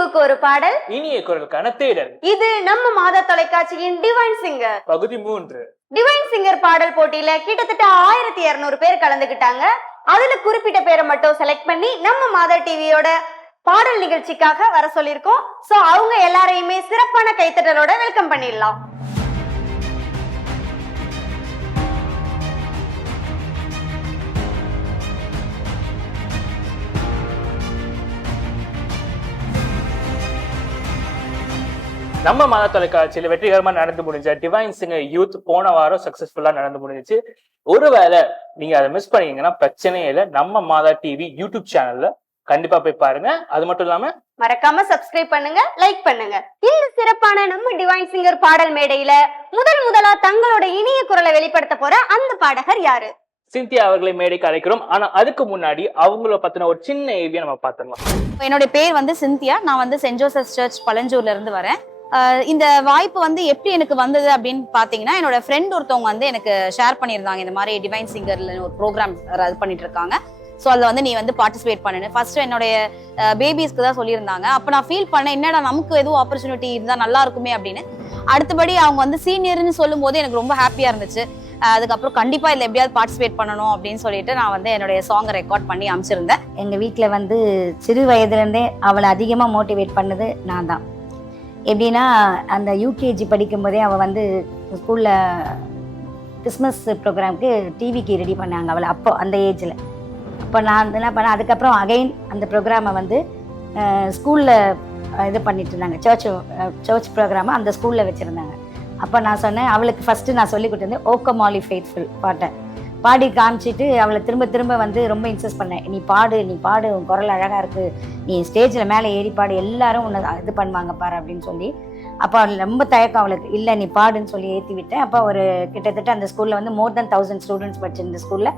நினைவுக்கு ஒரு பாடல், இனிய குரலுக்கான தேடல். இது நம்ம மாதா தொலைக்காட்சியின் டிவைன் சிங்கர் பகுதி 3. டிவைன் சிங்கர் பாடல் போட்டியில கிட்டத்தட்ட 1200 பேர் கலந்துகிட்டாங்க. அதுல குறிப்பிட்ட பேரை மட்டும் செலக்ட் பண்ணி நம்ம மாதா டிவியோட பாடல் நிகழ்ச்சிக்காக வர சொல்லியிருக்கோம். சோ அவங்க எல்லாரையுமே சிறப்பான கைத்தட்டலோட வெல்கம் பண்ணிடலாம். நம்ம மாதா தொலைக்காட்சியில வெற்றிகரமா நடந்து முடிஞ்ச டிவைன் சிங்கர் யூத் போன வாரம் சக்சஸ்ஃபுல்லா நடந்து முடிஞ்சிச்சு. ஒருவேளை நீங்க அதை மிஸ் பண்ணீங்கன்னா பிரச்சனையே இல்லை, நம்ம மாதா டிவி யூடியூப் சேனல்ல கண்டிப்பா போய் பாருங்க. அது மட்டும் இல்லாம மறக்காம சப்ஸ்கிரைப் பண்ணுங்க, லைக் பண்ணுங்க. இந்த சிறப்பான நம்ம டிவைன் சிங்கர் பாடல் மேடையில முதலா தங்களோட இனிய குரலை வெளிப்படுத்த போற அந்த பாடகர் யாரு? சிந்தியா அவர்களை மேடைக்கு அழைக்கிறோம். ஆனா அதுக்கு முன்னாடி அவங்கள பத்தின ஒரு சின்ன ஏவியை நம்ம பாத்துக்கலாம். என்னுடைய பேர் சிந்தியா. நான் சென்ட் ஜோசப் சர்ச் பழஞ்சூர்ல இருந்து வரேன். இந்த வாய்ப்பு எப்படி எனக்கு வந்தது அப்படின்னு பாத்தீங்கன்னா, என்னோட ஃப்ரெண்ட் ஒருத்தவங்க எனக்கு ஷேர் பண்ணியிருந்தாங்க, இந்த மாதிரி டிவைன் சிங்கர்ல ஒரு ப்ரோக்ராம் ரன் பண்ணிட்டு இருக்காங்க. ஸோ அதில் நீ பார்ட்டிசிபேட் பண்ணுன்னு ஃபர்ஸ்ட் என்னுடைய பேபிஸ்க்கு தான் சொல்லியிருந்தாங்க. அப்போ நான் ஃபீல் பண்ணேன், என்னடா நமக்கு எதுவும் ஆப்பர்ச்சுனிட்டி இருந்தால் நல்லா இருக்குமே அப்படின்னு. அடுத்தபடி அவங்க சீனியர்னு சொல்லும் போது எனக்கு ரொம்ப ஹாப்பியாக இருந்துச்சு. அதுக்கப்புறம் கண்டிப்பாக இதில் எப்படியாவது பார்ட்டிசிபேட் பண்ணணும் அப்படின்னு சொல்லிட்டு நான் என்னுடைய சாங்கை ரெக்கார்ட் பண்ணி அமைச்சிருந்தேன். எங்கள் வீட்டில் சிறு வயதுலேருந்தே அவளை அதிகமாக மோட்டிவேட் பண்ணது நான் தான். எப்படின்னா, அந்த யூகேஜி படிக்கும்போதே அவள் ஸ்கூலில் கிறிஸ்மஸ் ப்ரோக்ராமுக்கு டிவிக்கு ரெடி பண்ணாங்க அவளை. அப்போ அந்த ஏஜில் அப்போ நான் என்ன பண்ணேன், அதுக்கப்புறம் அகைன் அந்த ப்ரோக்ராமை ஸ்கூலில் இது பண்ணிட்டு இருந்தாங்க. சர்ச் ப்ரோக்ராமை அந்த ஸ்கூலில் வச்சுருந்தாங்க. அப்போ நான் சொன்னேன், அவளுக்கு ஃபஸ்ட்டு நான் சொல்லி கொடுத்துருந்தேன் ஓ கம் ஆல் யூ ஃபெய்த்ஃபுல் பாட்டை பாடி காமிச்சிட்டு அவளை திரும்ப ரொம்ப இன்சஸ்ட் பண்ணேன். நீ பாடு, உன் குரல் அழகாக இருக்குது, நீ ஸ்டேஜில் மேலே ஏறி பாடு, எல்லாரும் உன்னை இது பண்ணுவாங்க பாரு அப்படின்னு சொல்லி. அப்போ அவள் ரொம்ப தயக்கம் அவளுக்கு, இல்லை நீ பாடுன்னு சொல்லி ஏற்றி விட்டேன். அப்போ ஒரு கிட்டத்தட்ட அந்த ஸ்கூலில் மோர் தென் 1000 ஸ்டூடெண்ட்ஸ் படிச்சிருந்த ஸ்கூலில்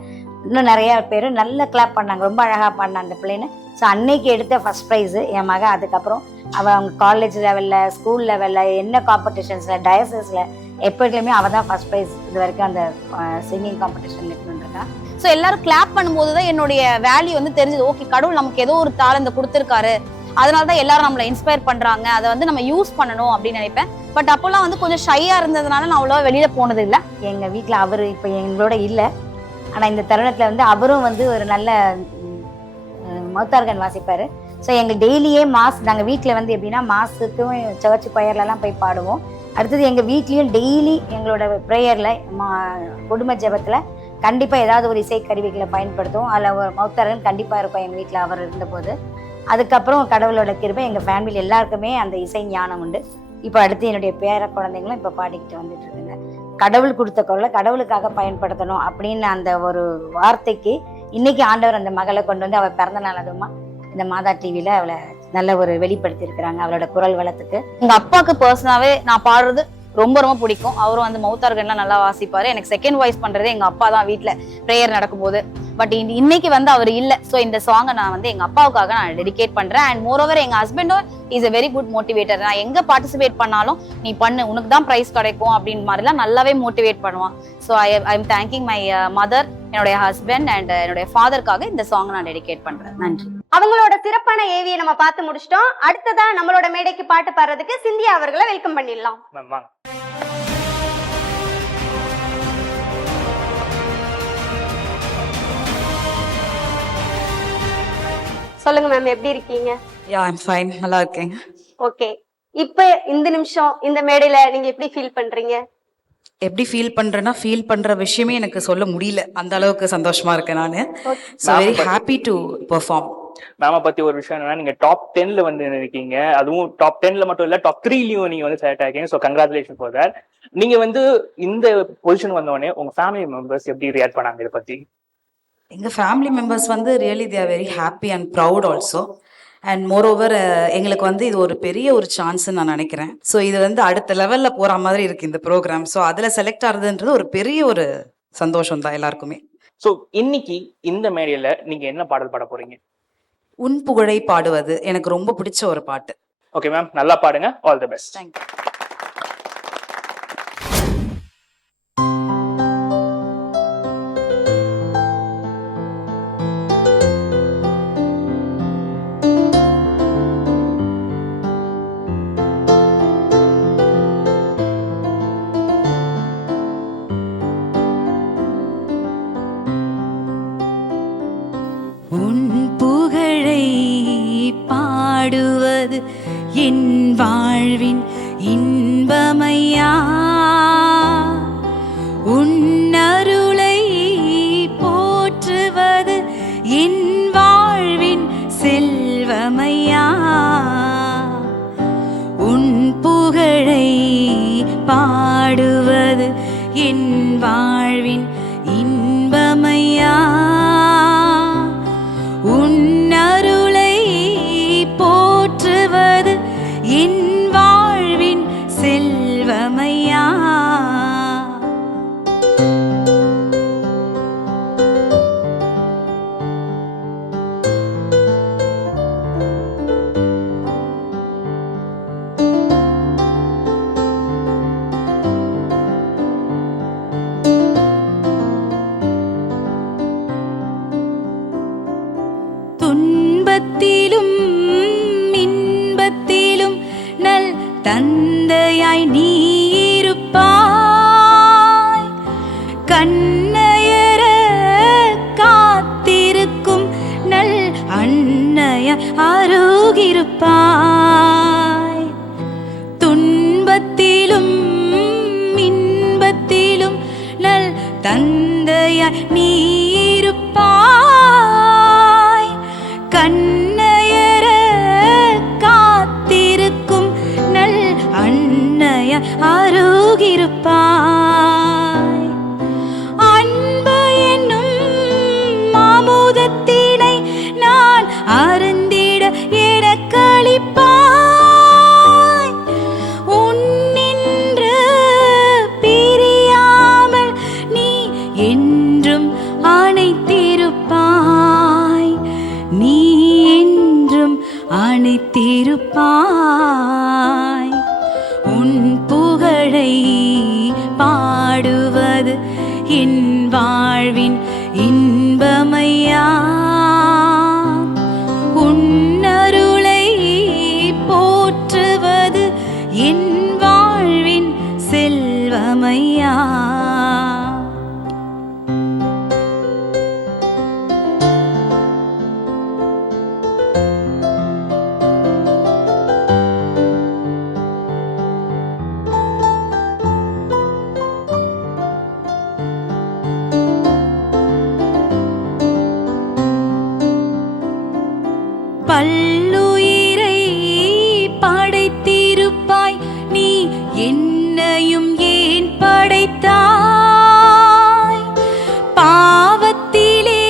இன்னும் நிறையா பேர் நல்லா கிளாப் பண்ணாங்க, ரொம்ப அழகாக பாடினாங்க அந்த பிள்ளைன்னு. ஸோ அன்னைக்கு எடுத்த ஃபஸ்ட் ப்ரைஸு என் மக. அதுக்கப்புறம் அவங்க காலேஜ் லெவலில், ஸ்கூல் லெவலில், என்ன காம்படிஷன்ஸில், டயசஸில் எப்போதுலையுமே அவள் தான் ஃபர்ஸ்ட் ப்ரைஸ் இது வரைக்கும் அந்த சிங்கிங் காம்படிஷன் இருக்கா. ஸோ எல்லாரும் கிளாப் பண்ணும்போது தான் என்னுடைய வேல்யூ தெரிஞ்சது. ஓகே, கடவுள் நமக்கு ஏதோ ஒரு தாளந்தை கொடுத்துருக்காரு, அதனால தான் எல்லாரும் நம்மளை இன்ஸ்பயர் பண்றாங்க, அதை நம்ம யூஸ் பண்ணணும் அப்படின்னு நினைப்பேன். பட் அப்போல்லாம் கொஞ்சம் ஷையா இருந்ததுனால நான் அவ்வளோவா வெளியில போனது இல்லை. எங்கள் வீட்டில் அவர் இப்போ எங்களோட இல்லை. ஆனால் இந்த தருணத்தில் அவரும் ஒரு நல்ல மௌத்தார்கன் வாசிப்பார். ஸோ எங்கள் டெய்லியே நாங்கள் வீட்டில் எப்படின்னா மாஸுக்கும் சர்ச் கொயர்லலாம் போய் பாடுவோம். அடுத்தது எங்கள் வீட்லேயும் டெய்லி எங்களோட ப்ரேயரில் குடும்ப ஜெபத்தில் கண்டிப்பாக ஏதாவது ஒரு இசை கருவிகளை பயன்படுத்துவோம். அதில் ஒரு மௌத்தார்கன் கண்டிப்பாக இருக்கும் எங்கள் வீட்டில் அவர் இருந்தபோது. அதுக்கப்புறம் கடவுளோட கிருபை எங்கள் ஃபேமிலி எல்லாருக்குமே அந்த இசை ஞானம் உண்டு. இப்போ அடுத்து என்னுடைய பேர குழந்தைங்களும் இப்போ பாடிக்கிட்டு வந்துட்டு இருக்குங்க. கடவுள் கொடுத்த குரலை கடவுளுக்காக பயன்படுத்தணும் அப்படின்னு அந்த ஒரு வார்த்தைக்கு இன்னைக்கு ஆண்டவர் அந்த மகளை கொண்டு அவள் பிறந்த நாள் அதுமா இந்த மாதா டிவியில அவளை நல்ல ஒரு வெளிப்படுத்தி இருக்கிறாங்க, அவளோட குரல் வளத்துக்கு. எங்க அப்பாவுக்கு பர்சனாவே நான் பாடுறது ரொம்ப ரொம்ப பிடிக்கும். அவரும் மௌத்தார்கன்லாம் நல்லா வாசிப்பாரு. எனக்கு செகண்ட் வாய்ஸ் பண்றது எங்க அப்பா தான் வீட்டுல ப்ரேயர் நடக்கும் போது. பட் இன்னைக்கு அவர் இல்லை. ஸோ இந்த சாங்கை நான் எங்க அப்பாவுக்காக நான் டெடிகேட் பண்றேன். அண்ட் மோரோவர் எங்க ஹஸ்பண்டும் is a very good motivator. நான் எங்க பார்ட்டிசிபேட் பண்ணாலும் நீ பண்ணு, உனக்கு தான் ப்ரைஸ் கிடைக்கும் அப்படின்னு மாதிரிலாம் நல்லாவே மோட்டிவேட் பண்ணுவான். So I M thanking my mother, என்னுடைய ஹஸ்பண்ட் அண்ட் என்னுடைய ஃபாதருக்காக இந்த சாங் நான் டெடிகேட் பண்றேன். நன்றி. அவங்களோட சிறப்பான ஏவியை நம்ம பார்த்து முடிச்சிட்டோம். அடுத்ததா நம்மளோட மேடைக்கு பாட்டு பாடுறதுக்கு சிந்தியா அவர்களை வெல்கம் பண்ணிடலாம். சொல்லுங்க மேம், எப்படி இருக்கீங்க? I'm fine. நல்லா இருக்கேன். ஓகே, இப்போ இந்த நிமிஷம் இந்த மேடையில நீங்க எப்படி ஃபீல் பண்றீங்க? எப்படி ஃபீல் பண்றேன்னா, ஃபீல் பண்ற விஷயமே எனக்கு சொல்ல முடியல, அந்த அளவுக்கு சந்தோஷமா இருக்கேன் நானு. So very happy to perform. மேம பத்தி ஒரு விஷயம் என்னன்னா, நீங்க டாப் 10ல இருக்கீங்க. அதுவும் டாப் 10ல மட்டும் இல்ல, டாப் 3லயும் நீங்க செலக்ட் ஆகிருக்கீங்க. So congratulation for that. நீங்க இந்த பொசிஷன் வந்தோடனே உங்க ஃபேமிலி மெம்பர்ஸ் எப்படி ரியாக்ட் பண்ணாங்க இதை பத்தி? எங்க family members really they are very happy and proud also. And moreover எங்களுக்கு இது ஒரு பெரிய ஒரு சான்ஸ்ன்னு நான் நினைக்கிறேன். ஸோ இது அடுத்த லெவலில் போகிற மாதிரி இருக்குது இந்த ப்ரோக்ராம். ஸோ அதில் செலக்ட் ஆகுதுன்றது ஒரு பெரிய ஒரு சந்தோஷம் தான் எல்லாருக்குமே. ஸோ இன்னைக்கு இந்த மேடையில் நீங்கள் என்ன பாடல் பாட போறீங்க? உன் புகழை பாடுவது எனக்கு ரொம்ப பிடிச்ச ஒரு பாட்டு. ஓகே மேம், நல்லா பாடுங்க. All the best. தேங்க்யூ. என் வாழ்வின் இன்பமையா உன்னருளை போற்றுவது என் வாழ்வின் செல்வமையா உன் புகழை பாடுவது என் வாழ்வின் இன்பமையா உன் அருளை போற்றுவது என் வாழ்வின் செல்வமையா துன்பத்திலும் இன்பத்திலும் நல் தந்தையாய் நீ இருப்பாய் கண்ணையர காத்திருக்கும் நல் அன்னைய அருகிருப்பாய் துன்பத்திலும் இன்பத்திலும் நல் தந்தையாய் நீ இருப்பாய் கண்ணையர காத்திருக்கும் நல் அன்னைய அருகிருப்பாய் அன்பு என்னும் மாமுதத்தினை நான் அருந்திட எனக்களிப்பாய் உன்னின்று பிரியாமல் நீ என்றும் அணைத்திருப்பாய் நீ என்றும் அணைத்திருப்பாய் உன் புகழை பாடுவது என் வாழ்வின் இன்பமையா உன் அருளை போற்றுவது என் வாழ்வின் செல்வமையா பல்லுயிரை படைத்திருப்பாய் நீ என்னையும் ஏன் படைத்தாய் பாவத்திலே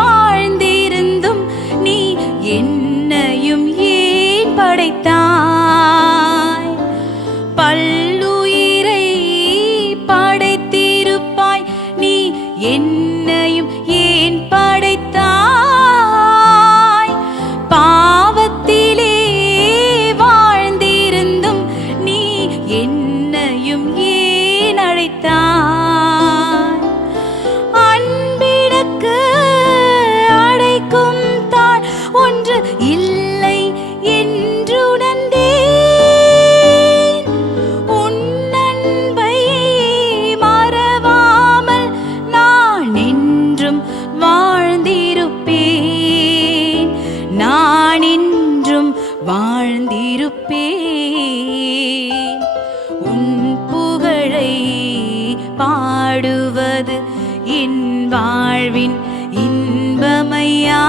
வாழ்ந்திருந்தும் நீ என்னையும் ஏன் படைத்தாய் பல்லுயிரை படைத்திருப்பாய் நீ என்னையும் ஏன் படைத்தாய் பாவத்திலே வாழ்ந்திருந்தும் நீ என்னையும் ஏன் அழைத்தாய் அன்பிடக்கு அடைக்கும் தாழ் ஒன்று இல்லை என்றுணர்ந்தேன் உன் அன்பை மறவாமல் நான் என்றும் வாழ்ந்திருப்பேன் நான் என்றும் வாழ்ந்திருப்பேன் உன் புகழை பாடுவது என் வாழ்வின் இன்பமையா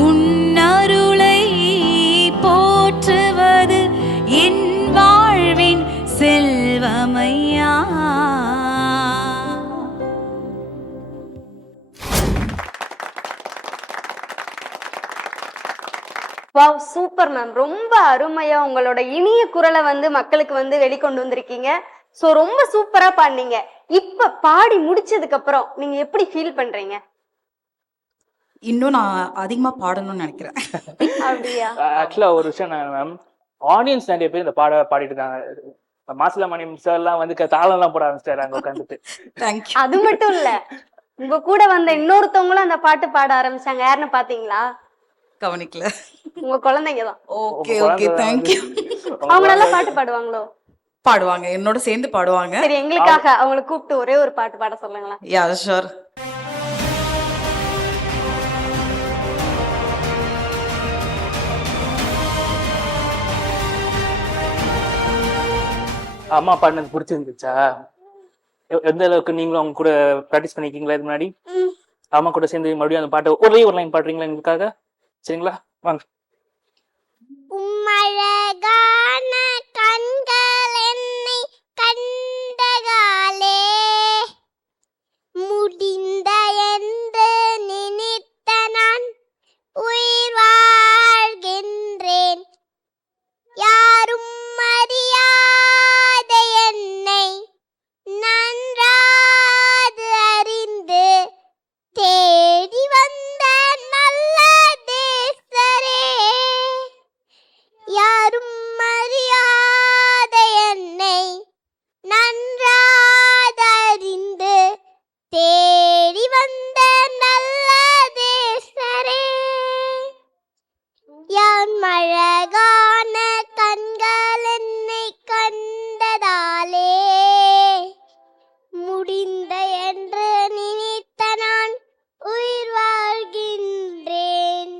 உன் அருளை போற்றுவது என் வாழ்வின் செல்வமையா வாவ் சூப்பர் மேம், ரொம்ப அருமையா உங்களோட இனிய குரலை வந்து மக்களுக்கு வந்து வெளிக்கொண்டு வந்திருக்கீங்க. சோ ரொம்ப சூப்பரா பாடினீங்க. இப்ப பாடி முடிச்சதுக்கு அப்புறம் நீங்க எப்படி ஃபீல் பண்றீங்க? இன்னும் நான் அதிகமா பாடணும்னு நினைக்கிறேன். அப்படியா? ஆக்சுவலா ஒரு விஷயம் மேம், ஆடியன்ஸ் நிறைய பேர் இந்த பாடிட்டு இருக்காங்க. மாசிலாமணி சார் எல்லாம் வந்து தாளம் எல்லாம் போட ஆரம்பிச்சிட்டாரு அங்க உட்காந்துட்டு. தேங்க்யூ. அது மட்டும் இல்ல, உங்க கூட வந்த இன்னொருத்தவங்களும் அந்த பாட்டு பாட ஆரம்பிச்சாங்க. யாருன்னு பாத்தீங்களா? கவனிக்கல. உங்க குழந்தைங்க தான். Okay okay thank you. அவங்க நல்லா பாட்டு பாடுவாங்களோ? பாடுவாங்க, என்னோட சேர்ந்து பாடுவாங்க. சரி, எங்களுக்காக அவங்களை கூப்பிட்டு ஒரே ஒரு பாட்டு பாட சொல்லுங்களா? Yeah sure. அம்மா பாடினது பிடிச்சிருந்துச்சா? எந்த அளவுக்கு நீங்களும் அவங்க கூட ப்ராக்டிஸ் பண்ணிருக்கீங்களா இது முன்னாடி? அம்மா கூட சேர்ந்து மறுபடியும் அந்த பாட்டை ஒரே ஒரு லைன் பாடுறீங்களா எங்களுக்காக? சரிங்களா, வாங்க. உம்மழகான கண்கள் என்னை கண்டகாலே முடிந்த என்று நினைத்த நான் உயிர் வாழ்கின்றேன். யாரும் அறியாத என்னை நன்றாது அறிந்து தேடி வந்த நல்ல தேசரே. யாரும் அறியாத என்னை நன்றாது அறிந்து தேடி வந்த நல்ல தேசரே. யான் அழகான கண்கள் என்னை கண்டதாலே முடிந்த என்று நினைத்த நான் உயிர் வாழ்கின்றேன்.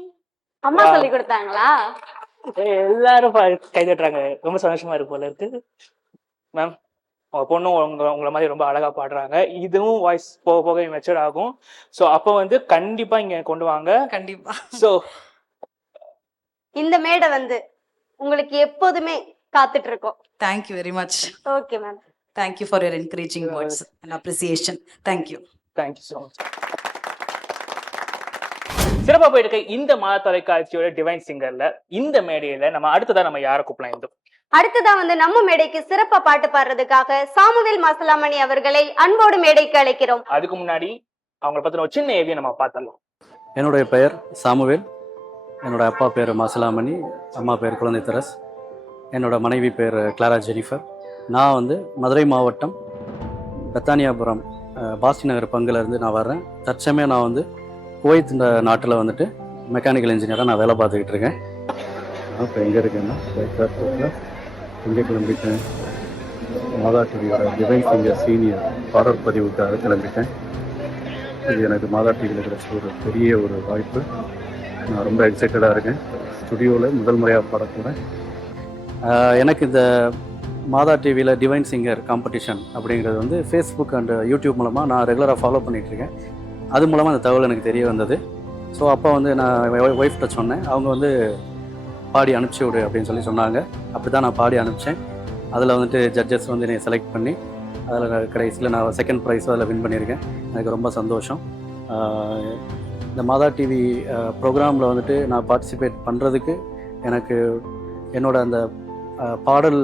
அம்மா சொல்லி கொடுத்தாங்களா? எல்லாரும் கை தட்டுறாங்க, ரொம்ப சந்தோஷமா இருக்கு போல இருக்கு. மேம், உங்க பொண்ணும் உங்களை மாதிரி ரொம்ப அழகா பாடுறாங்க. இதுவும் வாய்ஸ் போக போக மெச்சூர் ஆகும். ஸோ அப்போ வந்து கண்டிப்பா இங்க கொண்டு வாங்க. கண்டிப்பா. ஸோ இந்த மேடை வந்து உங்களுக்கு எப்போதுமே காத்துட்டு இருக்கோம். Thank you very much. Okay ma'am. Thank you for your encouraging words and appreciation. Thank you. Thank you so much. சிறப்பா போயிருக்க இந்த மாத தொலைக்காட்சியோட டிவைன் சிங்கர்ல இந்த மேடையில நம்ம அடுத்ததான் நம்ம யாரை கூப்பிடலாம்? இந்த அடுத்ததான் வந்து நம்ம மேடைக்கு சிறப்பா பாட்டு பாடுறதுக்காக சாமுவேல் மாசலாமணி அவர்களை அன்போடு மேடைக்கு அழைக்கிறோம். அதுக்கு முன்னாடி அவங்களை பத்தின ஒரு சின்ன ஏவியை நம்ம பார்த்தலாம். என்னுடைய பெயர் சாமுவேல். என்னோட அப்பா பேர் மாசலாமணி, அம்மா பேர் குழந்தை தெரஸ். என்னோட மனைவி பேர் கிளாரா ஜெனிஃபர். நான் வந்து மதுரை மாவட்டம் பெத்தானியாபுரம் பாஸ்டி நகர் பங்குலேருந்து நான் வர்றேன். தற்சமயம் நான் வந்து குவைத் இந்த நாட்டில் வந்துட்டு மெக்கானிக்கல் இன்ஜினியராக நான் வேலை பார்த்துக்கிட்டு இருக்கேன். இப்போ எங்கே இருக்கேன்னா எங்கே கிளம்பிட்டேன், மாதா டிவியோட டிவைன் சிங்கர் சீனியர் பாடல் பதிவுக்காக கிளம்பிட்டேன். இது எனக்கு மாதா டிவியில் கிடைச்ச ஒரு பெரிய ஒரு வாய்ப்பு. நான் ரொம்ப எக்ஸைட்டடாக இருக்கேன். ஸ்டுடியோவில் முதல் முறையாக பாடக்கூட எனக்கு இந்த மாதா டிவியில் டிவைன் சிங்கர் காம்படிஷன் அப்படிங்கிறது வந்து ஃபேஸ்புக் அண்ட் யூடியூப் மூலமாக நான் ரெகுலராக ஃபாலோ பண்ணிகிட்ருக்கேன். அது மூலமாக அந்த தகவல் எனக்கு தெரிய வந்தது. ஸோ அப்போ வந்து நான் ஒய்ஃப்கிட்ட சொன்னேன். அவங்க வந்து பாடி அனுப்பிச்சி விடு அப்படின்னு சொல்லி சொன்னாங்க. அப்படி தான் நான் பாடி அனுப்பிச்சேன். அதில் வந்துட்டு ஜட்ஜஸ் வந்து என்னை செலக்ட் பண்ணி அதில் கடைசியில் நான் செகண்ட் ப்ரைஸ் அதில் வின் பண்ணியிருக்கேன். எனக்கு ரொம்ப சந்தோஷம். இந்த மாதா டிவி ப்ரோக்ராமில் வந்துட்டு நான் பார்ட்டிசிபேட் பண்ணுறதுக்கு எனக்கு என்னோட அந்த பாடல்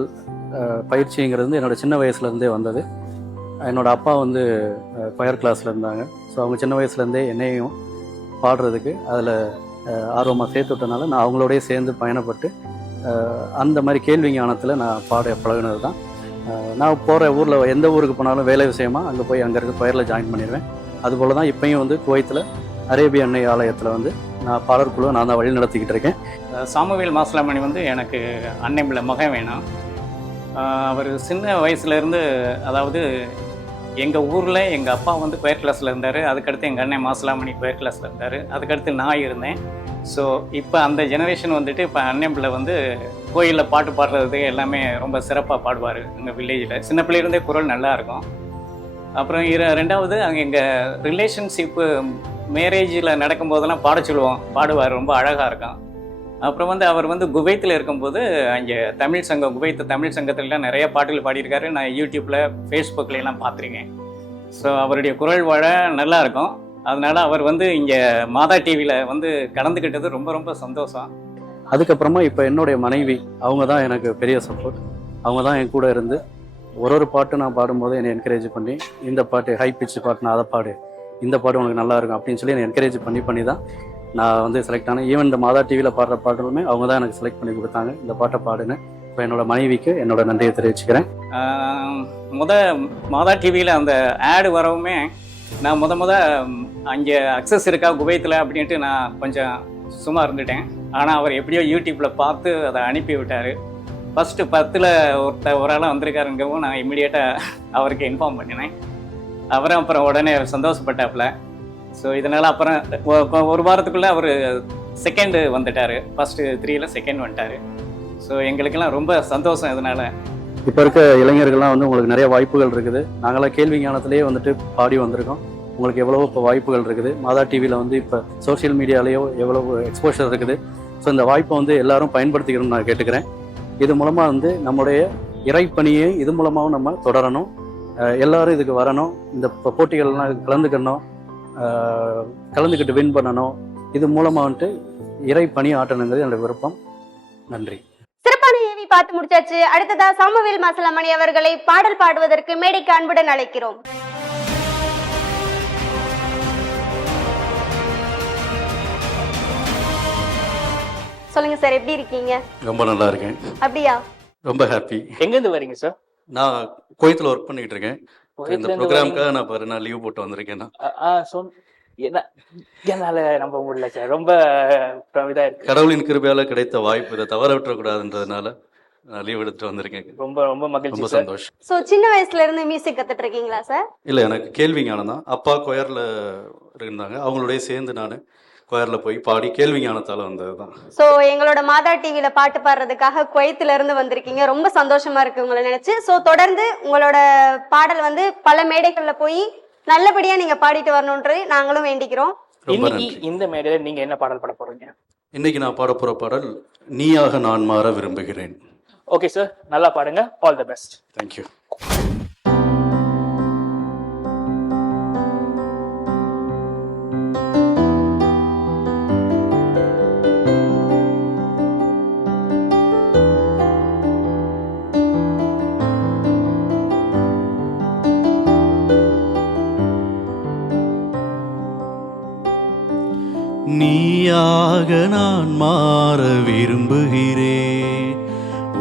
பயிற்சிங்கிறது என்னோடய சின்ன வயசுலேருந்தே வந்தது. என்னோடய அப்பா வந்து கொயர் கிளாஸில் இருந்தாங்க. ஸோ அவங்க சின்ன வயசுலேருந்தே என்னையும் பாடுறதுக்கு அதில் ஆர்வமாக சேர்த்து விட்டனால நான் அவங்களோடய சேர்ந்து பயணப்பட்டு அந்த மாதிரி கேள்வி ஞானத்தில் நான் பாட பழகினது தான். நான் போகிற ஊரில் எந்த ஊருக்கு போனாலும் வேலை விஷயமாக அங்கே போய் அங்கே இருக்க கொயரில் ஜாயின் பண்ணிடுவேன். அதுபோல் தான் இப்போயும் வந்து குவைத்தில் அரேபிய அன்னை ஆலயத்தில் வந்து நான் பாடல் குழுவை நான் தான் வழி நடத்திக்கிட்டு இருக்கேன். சாமுவேல் மாசலாமணி வந்து எனக்கு அன்னைபிள்ள மகன் வேணும். அவர் சின்ன வயசுலேருந்து, அதாவது எங்கள் ஊரில் எங்கள் அப்பா வந்து கொயர் கிளாஸில் இருந்தார். அதுக்கடுத்து எங்கள் அண்ணன் மாசலாமணி கொயர் கிளாஸில் இருந்தார். அதுக்கடுத்து நான் இருந்தேன். ஸோ இப்போ அந்த ஜெனரேஷன் வந்துட்டு இப்போ அண்ணன் பிள்ளை வந்து கோயிலில் பாட்டு பாடுறது எல்லாமே ரொம்ப சிறப்பாக பாடுவார். எங்கள் வில்லேஜில் சின்ன பிள்ளையிருந்தே குரல் நல்லா இருக்கும். அப்புறம் ரெண்டாவது அங்கே எங்கள் ரிலேஷன்ஷிப்பு மேரேஜில் நடக்கும்போதெல்லாம் பாட சொல்லுவோம், பாடுவார், ரொம்ப அழகாக இருக்கும். அப்புறம் வந்து அவர் வந்து குவைத்தில் இருக்கும்போது அங்கே தமிழ் சங்கம், குவைத்து தமிழ் சங்கத்துலலாம் நிறைய பாட்டுகள் பாடியிருக்காரு. நான் யூடியூப்பில் ஃபேஸ்புக்கிலலாம் பார்த்துருக்கேன். ஸோ அவருடைய குரல் வாழ நல்லா இருக்கும். அதனால் அவர் வந்து இங்கே மாதா டிவியில் வந்து கலந்துக்கிட்டது ரொம்ப ரொம்ப சந்தோஷம். அதுக்கப்புறமா இப்போ என்னுடைய மனைவி, அவங்க தான் எனக்கு பெரிய சப்போர்ட். அவங்க தான் என் கூட இருந்து ஒரு பாட்டு நான் பாடும்போது என்னை என்கரேஜ் பண்ணி, இந்த பாட்டு ஹை பிச்சு பாட்டு நான் அதை பாடு, இந்த பாட்டு உனக்கு நல்லா இருக்கும் அப்படின்னு சொல்லி என்னை என்கரேஜ் பண்ணி தான் நான் வந்து செலக்ட் ஆனேன். ஈவன் இந்த மாதா டிவியில் பாடுற பாட்டுகளுமே அவங்க தான் எனக்கு செலக்ட் பண்ணி கொடுத்தாங்க, இந்த பாட்டை பாடுன்னு. இப்போ என்னோட மனைவிக்கு என்னோட நன்றியை தெரிவிச்சுக்கிறேன். மாதா டிவியில் அந்த ஆடு வரவுமே நான் முத அங்கே அக்சஸ் இருக்கா குவைத்தில் அப்படின்ட்டு நான் கொஞ்சம் சும்மா இருந்துட்டேன். ஆனால் அவர் எப்படியோ யூடியூப்பில் பார்த்து அதை அனுப்பி விட்டார். ஃபஸ்ட்டு 10ல் ஒரு ஆளாக வந்திருக்காருங்கவும் நான் இம்மிடியேட்டாக அவருக்கு இன்ஃபார்ம் பண்ணினேன். அவரும் அப்புறம் உடனே சந்தோஷப்பட்டாப்புல. ஸோ இதனால் அப்புறம் ஒரு வாரத்துக்குள்ளே அவர் செகண்டு வந்துட்டார். ஃபஸ்ட்டு 3ல் செகண்ட் வந்துட்டார். ஸோ எங்களுக்கெல்லாம் ரொம்ப சந்தோஷம் இதனால். இப்போ இருக்க இளைஞர்கள்லாம் வந்து உங்களுக்கு நிறைய வாய்ப்புகள் இருக்குது. நாங்களாம் கேள்வி ஞானத்திலேயே வந்துட்டு பாடி வந்திருக்கோம். உங்களுக்கு எவ்வளவோ இப்போ வாய்ப்புகள் இருக்குது. மாதா டிவியில் வந்து இப்போ சோஷியல் மீடியாலேயோ எவ்வளவு எக்ஸ்போஷர் இருக்குது. ஸோ இந்த வாய்ப்பை வந்து எல்லாரும் பயன்படுத்திக்கணும்னு நான் கேட்டுக்கிறேன். இது மூலமாக வந்து நம்முடைய இறைப்பணியை இது மூலமாகவும் நம்ம தொடரணும். எல்லாரும் இதுக்கு வரணும். இந்த போட்டிகள்லாம் கலந்துக்கணும், கலந்துக்கிட்டு வின் பண்ணணும். இது மூலமாக வந்துட்டு இறைப்பணி ஆட்டணுங்கிறது என்னோட விருப்பம். நன்றி. சிறப்பான ஏவி பார்த்து முடிச்சாச்சு. அடுத்ததா சாமுவேல் மாசலமணி அவர்களை பாடல் பாடுவதற்கு மேடைக்கு அன்புடன் அழைக்கிறோம். சொல்லுங்க சார், எப்படி இருக்கீங்க? ரொம்ப நல்லா இருக்கேன். அப்படியா? ரொம்ப ஹாப்பி. எங்கேருந்து வரீங்க சார்? நான் கோயத்தில் ஒர்க் பண்ணிட்டு இருக்கேன். இந்த ப்ரோக்ராமுக்காக நான் பாரு நான் லீவ் போட்டு வந்திருக்கேன். என்னால நம்ப முடியல சார். ரொம்ப இதா இருக்கு. கடவுளின் கிருபையால கிடைத்த வாய்ப்பு, இதை தவற விட்டுறக்கூடாதுன்றதுனால நான் லீவ் எடுத்துட்டு வந்திருக்கேன். ரொம்ப ரொம்ப மகிழ்ச்சி, ரொம்ப சார். சந்தோஷம். சோ சின்ன வயசுல இருந்து மியூசிக் கத்துட்டு இருக்கீங்களா சார்? இல்லை, எனக்கு கேள்வி ஞானம் தான். அப்பா கொயர்ல இருந்தாங்க, அவங்களோடய சேர்ந்து நான் கொயர்ல போய் பாடி கேள்வி ஞானத்தால வந்தது தான். சோ எங்களோட மாதா டிவில பாட்டு பாடுறதுக்காக குவைத்துல இருந்து வந்திருக்கீங்க. ரொம்ப சந்தோஷமா இருக்கு உங்களை நினைச்சு. சோ தொடர்ந்து உங்களோட பாடல் வந்து பல மேடைகள்ல போய் நல்லபடியா நீங்க பாடிட்டு வரணும்ன்றது நாங்களும் வேண்டிக்கிறோம். இன்னைக்கு இந்த மேடையில நீங்க என்ன பாடல் பாட போறீங்க? இன்னைக்கு நான் பாட போற பாடல் நீயாக நான் மாற விரும்புகிறேன். ஓகே சார், நல்லா பாடுங்க. All the best. தேங்க்யூ. நீயாக நான் மாற விரும்புகிறேன்,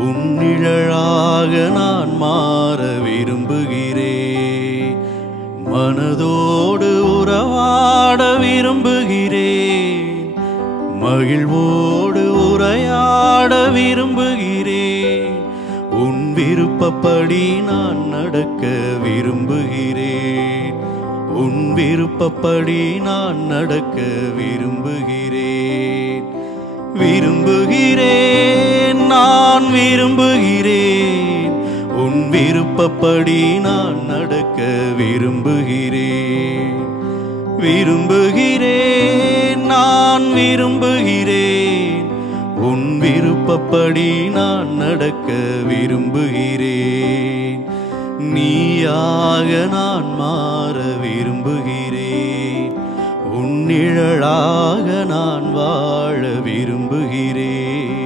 உன்னிழலாக நான் மாற விரும்புகிறேன், மனதோடு உறவாட விரும்புகிறேன், மகிழ்வோடு உரையாட விரும்புகிறேன், உன் விருப்பப்படி நான் நடக்க விரும்புகிறேன், உன் விருப்பப்படி நான் நடக்க விரும்புகிறேன், விரும்புகிறேன், நான் விரும்புகிறேன், உன் விருப்பப்படி நான் நடக்க விரும்புகிறேன், விரும்புகிறேன், நான் விரும்புகிறேன், உன் விருப்பப்படி நான் நடக்க விரும்புகிறேன், நீயாக நான் மாற விரும்புகிறேன், உன் நிழலாக நான் வாழ விரும்புகிறேன்.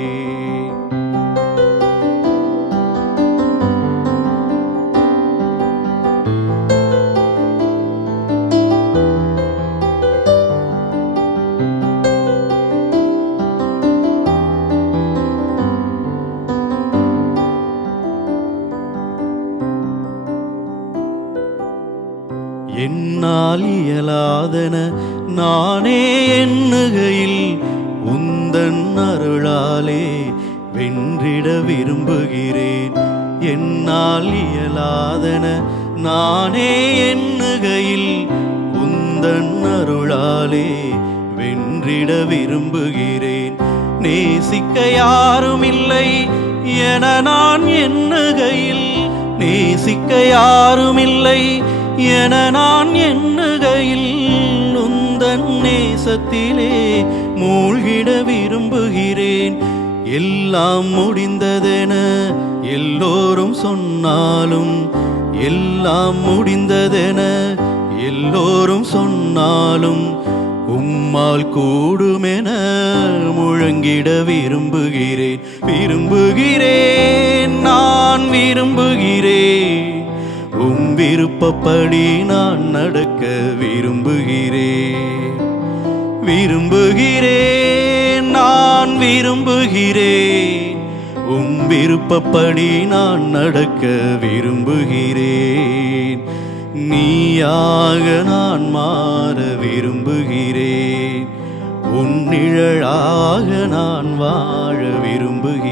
என்னால் இயலாதன நானே எண்ணுகையில் உந்தன் அருளாலே வென்றிட விரும்புகிறேன், என்னால் இயலாதன நானே எண்ணுகையில் உந்தன் அருளாலே வென்றிட விரும்புகிறேன், நேசிக்க யாரும் இல்லை என நான் எண்ணுகையில், நேசிக்க யாரும் இல்லை என நான் எண்ணுகையில், உந்தன் நேசத்திலே மூழ்கிட விரும்புகிறேன், எல்லாம் முடிந்ததென எல்லோரும் சொன்னாலும், எல்லாம் முடிந்ததென எல்லோரும் சொன்னாலும், உம்மால் கூடுமென முழங்கிட விரும்புகிறேன், விரும்புகிறேன், நான் விரும்புகிறேன், உம் விருப்பப்படி நான் நடக்க விரும்புகிறேன், விரும்புகிறேன், நான் விரும்புகிறேன், உம் விருப்பப்படி நான் நடக்க விரும்புகிறேன், நீயாக நான் மாற விரும்புகிறேன், உன் நிழலாக நான் வாழ விரும்புகிறேன்.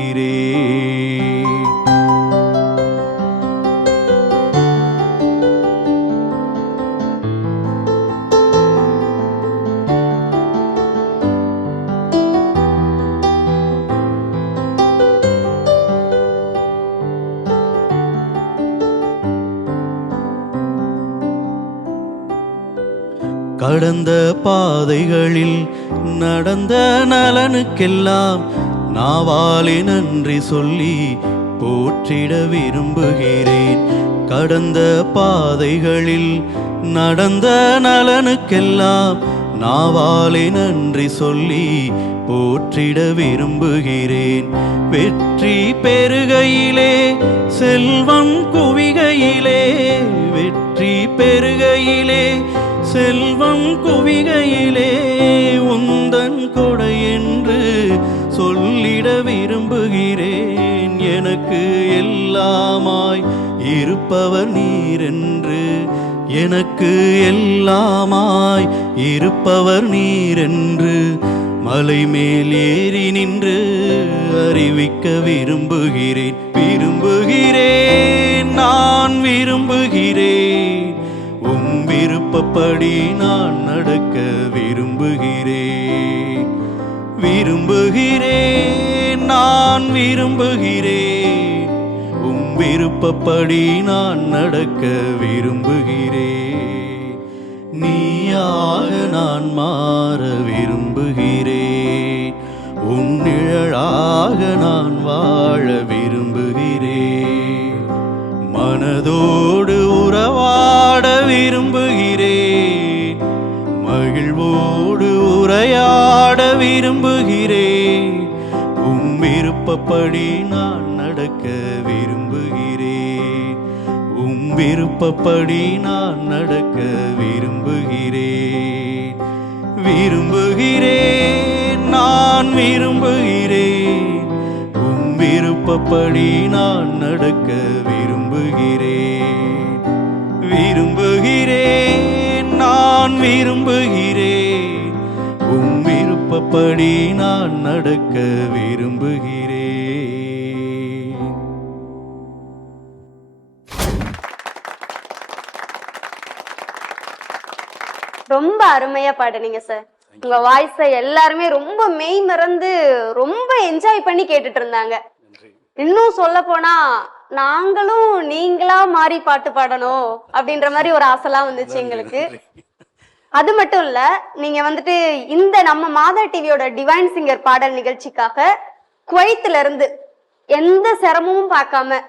கடந்த பாதைகளில் நடந்த நலனுக்கெல்லாம் நாவாலே நன்றி சொல்லி போற்றிட விரும்புகிறேன். கடந்த பாதைகளில் நடந்த நலனுக்கெல்லாம் நாவாலே நன்றி சொல்லி போற்றிட விரும்புகிறேன். வெற்றி பெருகையிலே செல்வம் குவிகையிலே, வெற்றி பெருகையிலே செல்வம் குவிகையிலே உந்தன் கொடை என்று சொல்லிட விரும்புகிறேன். எனக்கு எல்லாமாய் இருப்பவர் நீரென்று, எனக்கு எல்லாமாய் இருப்பவர் நீரென்று மலை மேல் ஏறி நின்று அறிவிக்க விரும்புகிறேன். விரும்புகிறேன், நான் விரும்புகிறேன், உம் விருப்பப்படி நான் நடக்க விரும்புகிறேன். விரும்புகிறேன், நான் விரும்புகிறேன், உம் விருப்பப்படி நான் நடக்க விரும்புகிறேன். நீயாக நான் மாற விரும்புகிறேன், உன் நிழலாக நான் வாழ விரும்புகிறேன். மனதோடு உறவாட விரும்புகிறேன், மகிழ்வோடு உரையாட விரும்புகிறேன். உம் விருப்பப்படி நான் நடக்க விரும்புகிறேன், உம் விருப்பப்படி நான் நடக்க விரும்புகிறேன். விரும்புகிறேன், நான் விரும்புகிறேன், உம் விருப்பப்படி நான் நடக்க விரும்புகிறேன். விரும்புகிறேன், நான் விரும்புகிறேன், உம் விருப்பப்படி நான் நடக்க விரும்புகிறேன். ரொம்ப அருமையா பாடுனீங்க சார். உங்க வாய்ஸை எல்லாருமே ரொம்ப மெய் மறந்து ரொம்ப என்ஜாய் பண்ணி கேட்டுட்டு இருந்தாங்க. இன்னும் சொல்ல போனா நாங்களும் நீங்களா மாறி பாட்டு பாடணும் அப்படின்ற மாதிரி ஒரு ஆசைலாம் வந்துச்சு எங்களுக்கு. அது மட்டும் இல்ல, நீங்க வந்துட்டு இந்த நம்ம மாதா டிவியோட டிவைன் சிங்கர் பாடல் நிகழ்ச்சிக்காக குவைத்துல இருந்து எந்த சிரமமும் பார்க்காம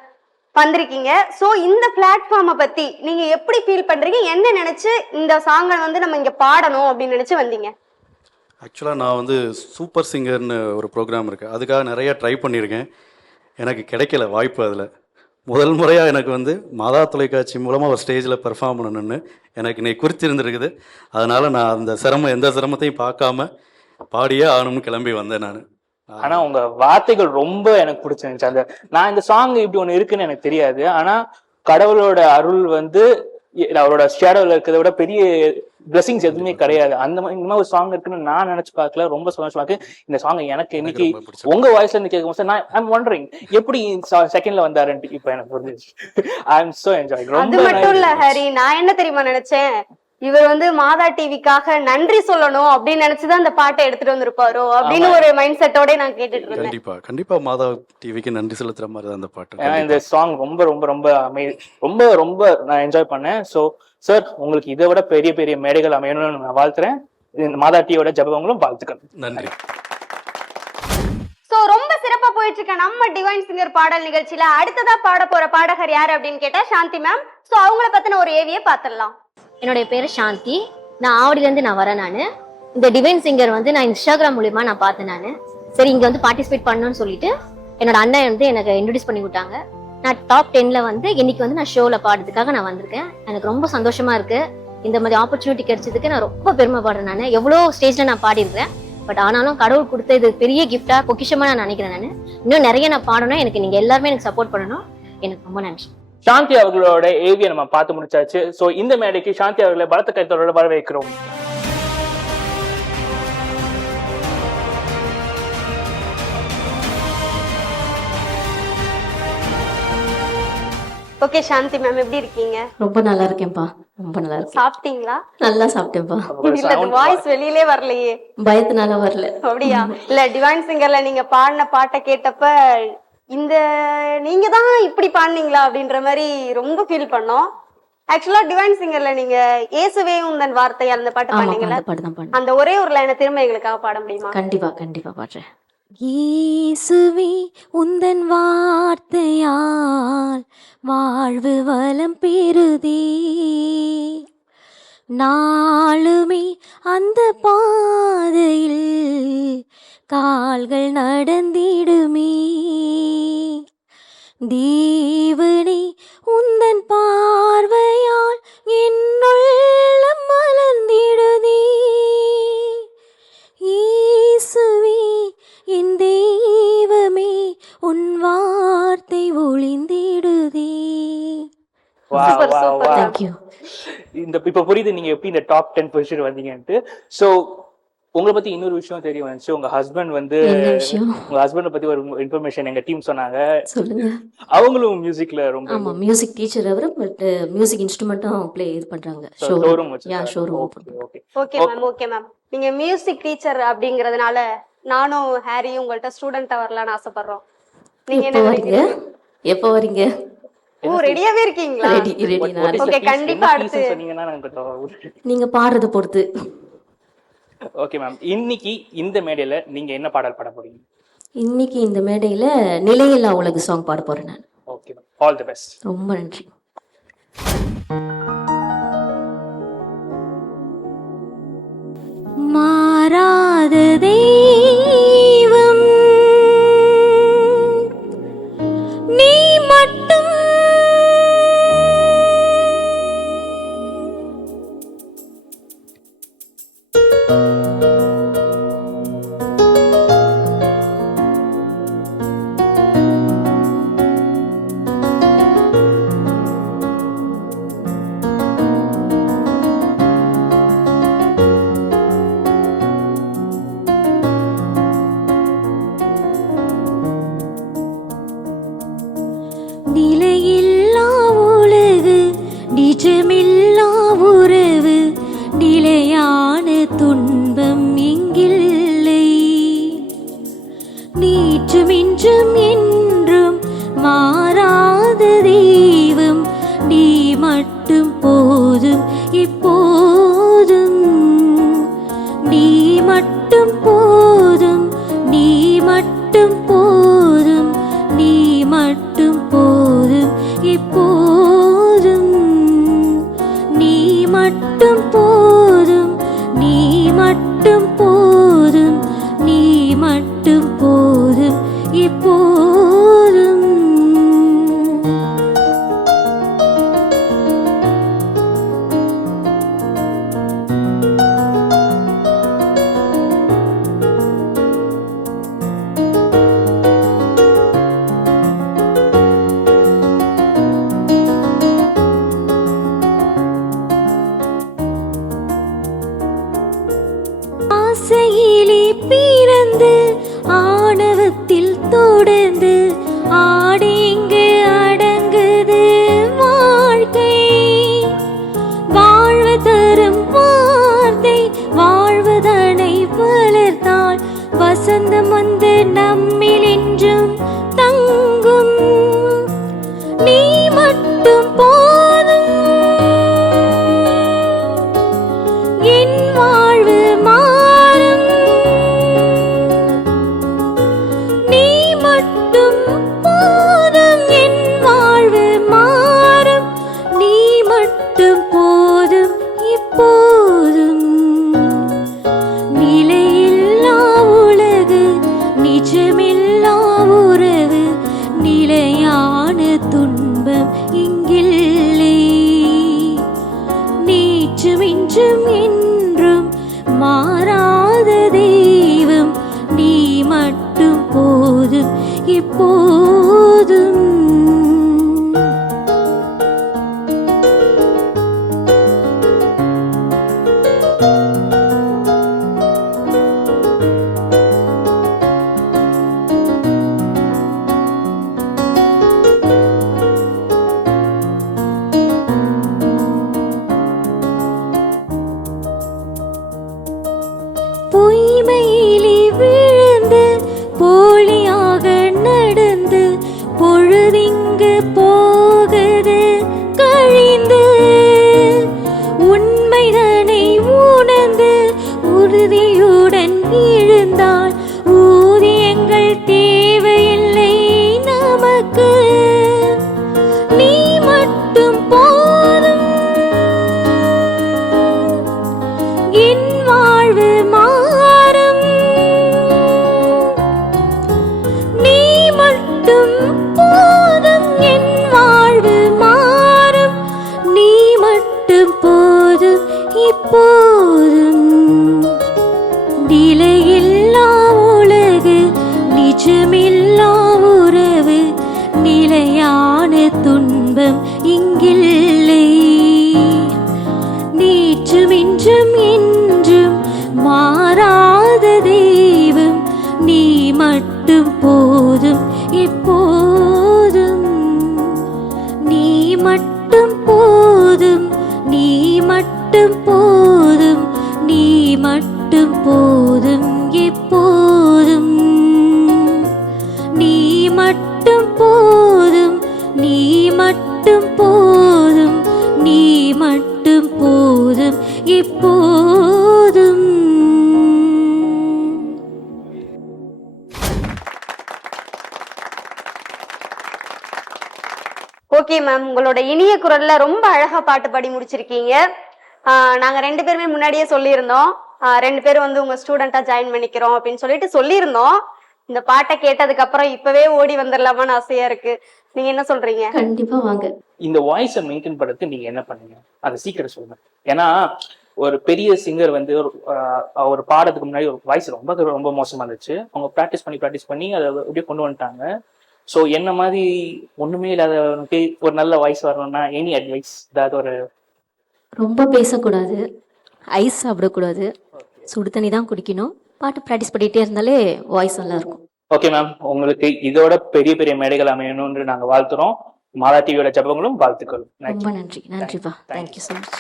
வந்திருக்கீங்க. சோ இந்த பிளாட்ஃபார்மை பத்தி நீங்க எப்படி ஃபீல் பண்றீங்க? என்ன நினைச்சு இந்த சாங்கை வந்து நம்ம இங்க பாடணும் அப்படின்னு நினைச்சு வந்தீங்க? ஆக்சுவலாக நான் வந்து சூப்பர் சிங்கர்னு ஒரு ப்ரோக்ராம் இருக்குது, அதுக்காக நிறைய ட்ரை பண்ணியிருக்கேன். எனக்கு கிடைக்கல வாய்ப்பு. அதில் முதல் முறையாக எனக்கு வந்து மாதா தொலைக்காட்சி மூலமாக ஒரு ஸ்டேஜில் பெர்ஃபார்ம் பண்ணணுன்னு எனக்கு இன்னைக்கு குறித்திருந்துருக்குது. அதனால் நான் அந்த எந்த சிரமத்தையும் பார்க்காம பாடியே ஆகணும்னு கிளம்பி வந்தேன் நான். ஆனா உங்க வார்த்தைகள் ரொம்ப எனக்கு பிடிச்சிருந்துச்சு. அந்த நான் இந்த சாங் இப்படி ஒண்ணு இருக்குன்னு எனக்கு தெரியாது, ஆனா கடவுளோட அருள் வந்து அவரோட ஷேடோல இருக்கிறத விட பெரிய பிளஸிங்ஸ் எதுவுமே கிடையாது. அந்த மாதிரி ஒரு சாங் இருக்குன்னு நான் நினைச்சு பார்க்கல. ரொம்ப சந்தோஷமா இருக்கு. இந்த சாங் எனக்கு இன்னைக்கு உங்க வாய்ஸ்ல இருந்து கேட்கும் போது நான் ஒண்டரிங் எப்படி செகண்ட்ல வந்தாருன்ட்டு இப்ப எனக்கு புரிஞ்சிச்சு. ஐ அம் சோ என்ஜாய். அது மட்டும் இல்ல ஹரி, நான் என்ன தெரியுமா நினைச்சேன், இவர் வந்து மாதா டிவிக்காக நன்றி சொல்லணும் அப்படின்னு நினைச்சுதான் அந்த பாட்டை எடுத்துட்டு வந்திருப்பாரோ அப்படின்னு ஒரு மைண்ட் செட்டோட நான் கேட்டுட்டு இருந்தேன். கண்டிப்பா கண்டிப்பா மாதா டிவிக்கு நன்றி செலுத்துற மாதிரி தான் அந்த பாட்டு. இந்த சாங் ரொம்ப ரொம்ப ரொம்ப ரொம்ப ரொம்ப நான் என்ஜாய் பண்ணேன். ஸோ சார், உங்களுக்கு இதை விட பெரிய பெரிய மேடைகள் அமையணும்னு நான் வாழ்த்துறேன். மாதா டிவியோட ஜபங்களும் வாழ்த்துக்கள். நன்றி. சோ ரொம்ப சிறப்பா போயிட்டு இருக்க நம்ம டிவைன் சிங்கர் பாடல் நிகழ்ச்சியில அடுத்ததா பாட போற பாடகர் யாரு அப்படின்னு கேட்டா சாந்தி மேம். சோ அவங்கள பத்தின ஒரு ஏவியை பாத்திரலாம். என்னுடைய பேரு சாந்தி. நான் ஆவடியிலேருந்து நான் வரேன். நான் இந்த டிவைன் சிங்கர் வந்து நான் இன்ஸ்டாகிராம் மூலியமா நான் பார்த்தேன். நான் சரி இங்க வந்து பார்ட்டிசிபேட் பண்ணணும்னு சொல்லிட்டு என்னோட அண்ணன் வந்து எனக்கு இன்ட்ரோடியூஸ் பண்ணி விட்டாங்க. நான் டாப் 10ல வந்து இன்னைக்கு வந்து நான் ஷோல பாடுறதுக்காக நான் வந்திருக்கேன். எனக்கு ரொம்ப சந்தோஷமா இருக்கு. இந்த மாதிரி ஆப்பர்ச்சுனிட்டி கிடைச்சதுக்கு நான் ரொம்ப பெருமைப்படுறேன். நான் எவ்வளோ ஸ்டேஜ்ல நான் பாடிருக்கேன். பட் ஆனாலும் கடவுள் கொடுத்த இது பெரிய கிஃப்டா பொக்கிஷமா நான் நினைக்கிறேன். நான் இன்னும் நிறைய நான் பாடணும். எனக்கு நீங்க எல்லாருமே எனக்கு சப்போர்ட் பண்ணணும். எனக்கு ரொம்ப நன்றி. சாந்தி அவர்களோட ஏவியை நம்ம பார்த்து முடிச்சாச்சு. சோ இந்த மேடைக்கு சாந்தி அவர்களை பலத்த கைத்தோட வரவேற்கிறோம். ஓகே சாந்தி மேம், எப்படி இருக்கீங்க? ரொம்ப நல்லா இருக்கேன்ப்பா. ரொம்ப நல்லா இருக்கேன். சாப்பிட்டீங்களா? நல்லா சாப்பிட்டேன்ப்பா. இல்ல வாய்ஸ் வெளியிலே வரலையே. பயத்தினால வரல. அப்படியா? இல்ல டிவைன் சிங்கர்ல நீங்க பாடின பாட்டை கேட்டப்ப இந்த நீங்க தான் இப்படி பாடுனீங்களா அப்படின்ற மாதிரி ரொம்ப ஃபீல் பண்ணோம். ஆக்சுவலா டிவைன் சிங்கர்ல நீங்க இயேசுவே உந்தன் வார்த்தை அந்த பாட்டு பாடுனீங்கல்ல, அந்த பாட்டு தான் பாடுனேன். அந்த ஒரே ஒரு லைனை திரும்ப எங்களுக்காக பாட முடியுமா? கண்டிப்பா பாடுறேன். இயேசுவே உந்தன் வார்த்தையால் வாழ்வு வளம் பெறுதே, நாளுமே அந்த பாதையில் கால்கள் நடந்திடுமே. தேவனே உந்தன் பார்வையால் என்னுள்ளம் மலர்ந்திடுதே, இயேசுவே என் தெய்வமே உன் வார்த்தை ஒளிந்திடுதே. Super super. தேங்க்யூ. இப்ப புரியுது நீங்க எப்படி இந்த டாப் 10 பொசிஷன் வந்தீங்கன்ட்டு. சோ உங்களை பத்தி இன்னொரு விஷயம் தெரிய வந்துச்சு. உங்க ஹஸ்பண்ட் வந்து என்ன விஷயம்? உங்க ஹஸ்பண்ட் பத்தி ஒரு இன்ஃபர்மேஷன் எங்க டீம் சொன்னாங்க. சொல்லுங்க. அவங்களும் மியூசிக்ல ரொம்ப ஆமா, மியூசிக் டீச்சர் அவர். பட் மியூசிக் இன்ஸ்ட்ருமெண்ட்டும் ப்ளே இது பண்றாங்க. Showroom showroom. Okay. Okay ma'am. நீங்க மியூசிக் டீச்சர் அப்படிங்கறதுனால நானும் ஹாரி உங்கள்ட்ட ஸ்டூடெண்டா வரலாம்னு ஆசைப்படுறோம். நீங்க என்ன நினைக்கிறீங்க? எப்போ வரீங்க? ஓ, ரெடியாவே இருக்கீங்களா? ரெடி. ஓகே, கண்டிப்பா அடுத்து சொன்னீங்கன்னா நாங்க நீங்க பாடுறத பொறுத்து. Okay ma'am. இன்னைக்கு இந்த மேடையில நீங்க என்ன பாடல் பாட போறீங்க? இன்னைக்கு இந்த மேடையில நிலையில்லா உலகு சாங் பாட போறேன் நான். Okay ma'am, all the best. ரொம்ப நன்றி. மாறாத தெய்வம் நீ மட்டும், நிலையில்லா உலகு நிஜமில்லா உறவு, நிலையான துன்பம் இங்கில்லை, நீற்றும் இன்றும் என்றும் மாறாத தெய்வம் நீ மட்டும் போதும் எப்போதும், நீ மட்டும் போதும், நீ மட்டும் போதும், நீ மட்டும் போதும் எப்போதும், நீ மட்டும் போதும், நீ மட்டும் போதும், நீ மட்டும் போதும் எப்போதும். ஆசையிலே பிறந்து ஆணவத்தில் தொடர்ந்து ஆடி இங்கு அடங்குது வாழ்க்கை, வாழ்வு தரும் வார்த்தை வாழ்வதனை வளர்த்தால் வசந்தம் வந்து நம்மில் என்றும் தங்கும், நீ மட்டும் போதும் என் வாழ்வு மாறும், நீ மட்டும் போதும் என் வாழ்வு மாறும், நீ மட்டும் போதும் எப்போதும், நிலையில்லா உலகு நிஜமில்லா உறவு, நிலையான துன்பம் இங்கில்லை, நீற்றும் இன்றும் என்றும் மாறாத தெய்வம் நீ மட்டும் போதும் எப்போதும். பொய்மையிலே விழுந்து போலியாக நடந்து பொழுதிங்கு போகுது கழிந்து, எனக்கு நீ மட்டும் போதும். என் வாழ்வு மாறும். நீ மட்டும் போதும். என் வாழ்வு மாறும். நீ மட்டும் போதும். இப்போதும் நிலையில்லா உலகு, நிஜமில்லா உறவு, நிலையான துன்பம் இங்கில்லை. நேற்றும் இன்றும் என்றும் மாறாத தெய்வம் நீ மட்டும் போதும். எப்போதும் நீ மட்டும் போதும். நீ மட்டும் போதும். நீ மட்டும் போதும். எப்போதும் நீ மட்டும் போதும். நீ மட்டும் போதும். நீ மட்டும் போதும். எப்போதும். ஓகே மேம், உங்களோட இனிய குரல்ல ரொம்ப அழகா பாட்டு பாடி முடிச்சிருக்கீங்க. நாங்க 2 பேருமே முன்னாடியே சொல்லியிருந்தோம், 2 பேரும் வந்து உங்க ஸ்டூடெண்டா ஜாயின் பண்ணிக்கிறோம் அப்படின்னு சொல்லியிருந்தோம். இந்த பாட்டை கேட்டதுக்கு அப்புறம் இப்பவே ஓடி வந்துடலாமான்னு ஆசையா இருக்கு. நீங்க என்ன சொல்றீங்க? கண்டிப்பா வாங்க. இந்த வாய்ஸை மெயின்டைன் பண்றதுக்கு நீங்க என்ன பண்ணுங்க, அதை சீக்கிரம் சொல்லுங்க. ஏன்னா ஒரு பெரிய சிங்கர் வந்து ஒரு பாடத்துக்கு முன்னாடி ஒரு வாய்ஸ் ரொம்ப ரொம்ப மோசமா இருந்துச்சு. அவங்க ப்ராக்டிஸ் பண்ணி அதை அப்படியே கொண்டு வந்துட்டாங்க. ஸோ என்ன மாதிரி ஒண்ணுமே இல்லாதவனுக்கு ஒரு நல்ல வாய்ஸ் வரணும்னா எனி அட்வைஸ் ஏதாவது ஒரு? ரொம்ப பேசக்கூடாது, ஐஸ் சாப்பிடக்கூடாது, சுடு தண்ணி தான் குடிக்கணும், பாட்டு ப்ராக்டிஸ் பண்ணிட்டே இருந்தாலே வாய்ஸ் நல்லா இருக்கும். ஓகே மேம், உங்களுக்கு இதோட பெரிய பெரிய மேடைகள் அமையணும்னு நாங்க வாழ்த்துறோம். மாதா டிவியோட ஜபங்களும் வாழ்த்துக்களும். ரொம்ப நன்றி. நன்றிப்பா. Thank you so much.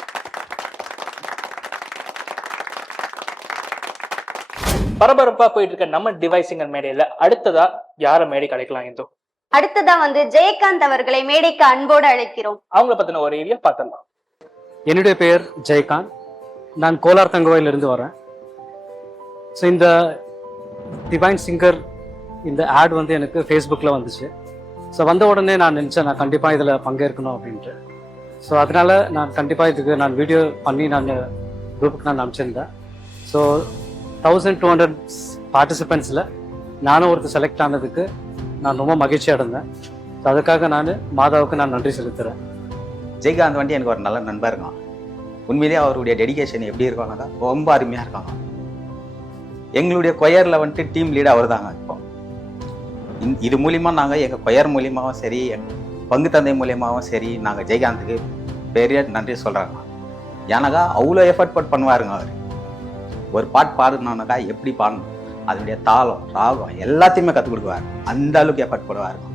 பரபரப்பா போயிட்டு இருக்க நம்ம டிவைசிங்கர் மேடையில அடுத்ததா யார மேடை கிடைக்கலாம்? எந்தோ அடுத்ததா வந்து ஜெயகாந்த் அவர்களை மேடைக்கு அன்போடு அழைக்கிறோம். அவங்கள பத்தின ஒரு ஏரியா பார்த்துடலாம். என்னுடைய பெயர் ஜெயகாந்த். நான் கோலார் தங்கவாயிலிருந்து வரேன். ஸோ இந்த டிவைன் சிங்கர் இந்த ஆட் வந்து எனக்கு ஃபேஸ்புக்கில் வந்துச்சு. ஸோ வந்த உடனே நான் நினச்சேன் நான் கண்டிப்பாக இதில் பங்கேற்கணும் அப்படின்ட்டு. ஸோ அதனால் நான் கண்டிப்பாக இதுக்கு நான் வீடியோ பண்ணி நான் குரூப்புக்கு நான் அனுப்பிச்சிருந்தேன். ஸோ 1200 பார்ட்டிசிபெண்ட்ஸில் நானும் ஒருத்தர் செலக்ட் ஆனதுக்கு நான் ரொம்ப மகிழ்ச்சி அடைந்தேன். ஸோ அதுக்காக நான் மாதாவுக்கு நான் நன்றி செலுத்துகிறேன். ஜெயகாந்த் வந்து எனக்கு ஒரு நல்ல நண்பர் இருக்கான். உண்மையிலேயே அவருடைய டெடிகேஷன் எப்படி இருக்காங்கன்னா ரொம்ப அருமையாக இருக்காங்க. எங்களுடைய கொயரில் வந்துட்டு டீம் லீடர் அவர் தாங்க. இப்போ இது மூலிமா நாங்கள் எங்கள் கொயர் மூலியமாகவும் சரி, பங்கு தந்தை மூலியமாகவும் சரி, நாங்கள் ஜெயகாந்துக்கு பெரிய நன்றி சொல்கிறாங்க. ஏன்னாக்கா அவ்வளோ எஃபர்ட் பண்ணுவாருங்க அவர். ஒரு பாட்டு பாடணுன்னாக்கா எப்படி பாடணும், அதனுடைய தாளம் ராகம் எல்லாத்தையுமே கற்றுக் கொடுக்குவார். அந்த அளவுக்கு எஃபர்ட் போடுவாருங்க.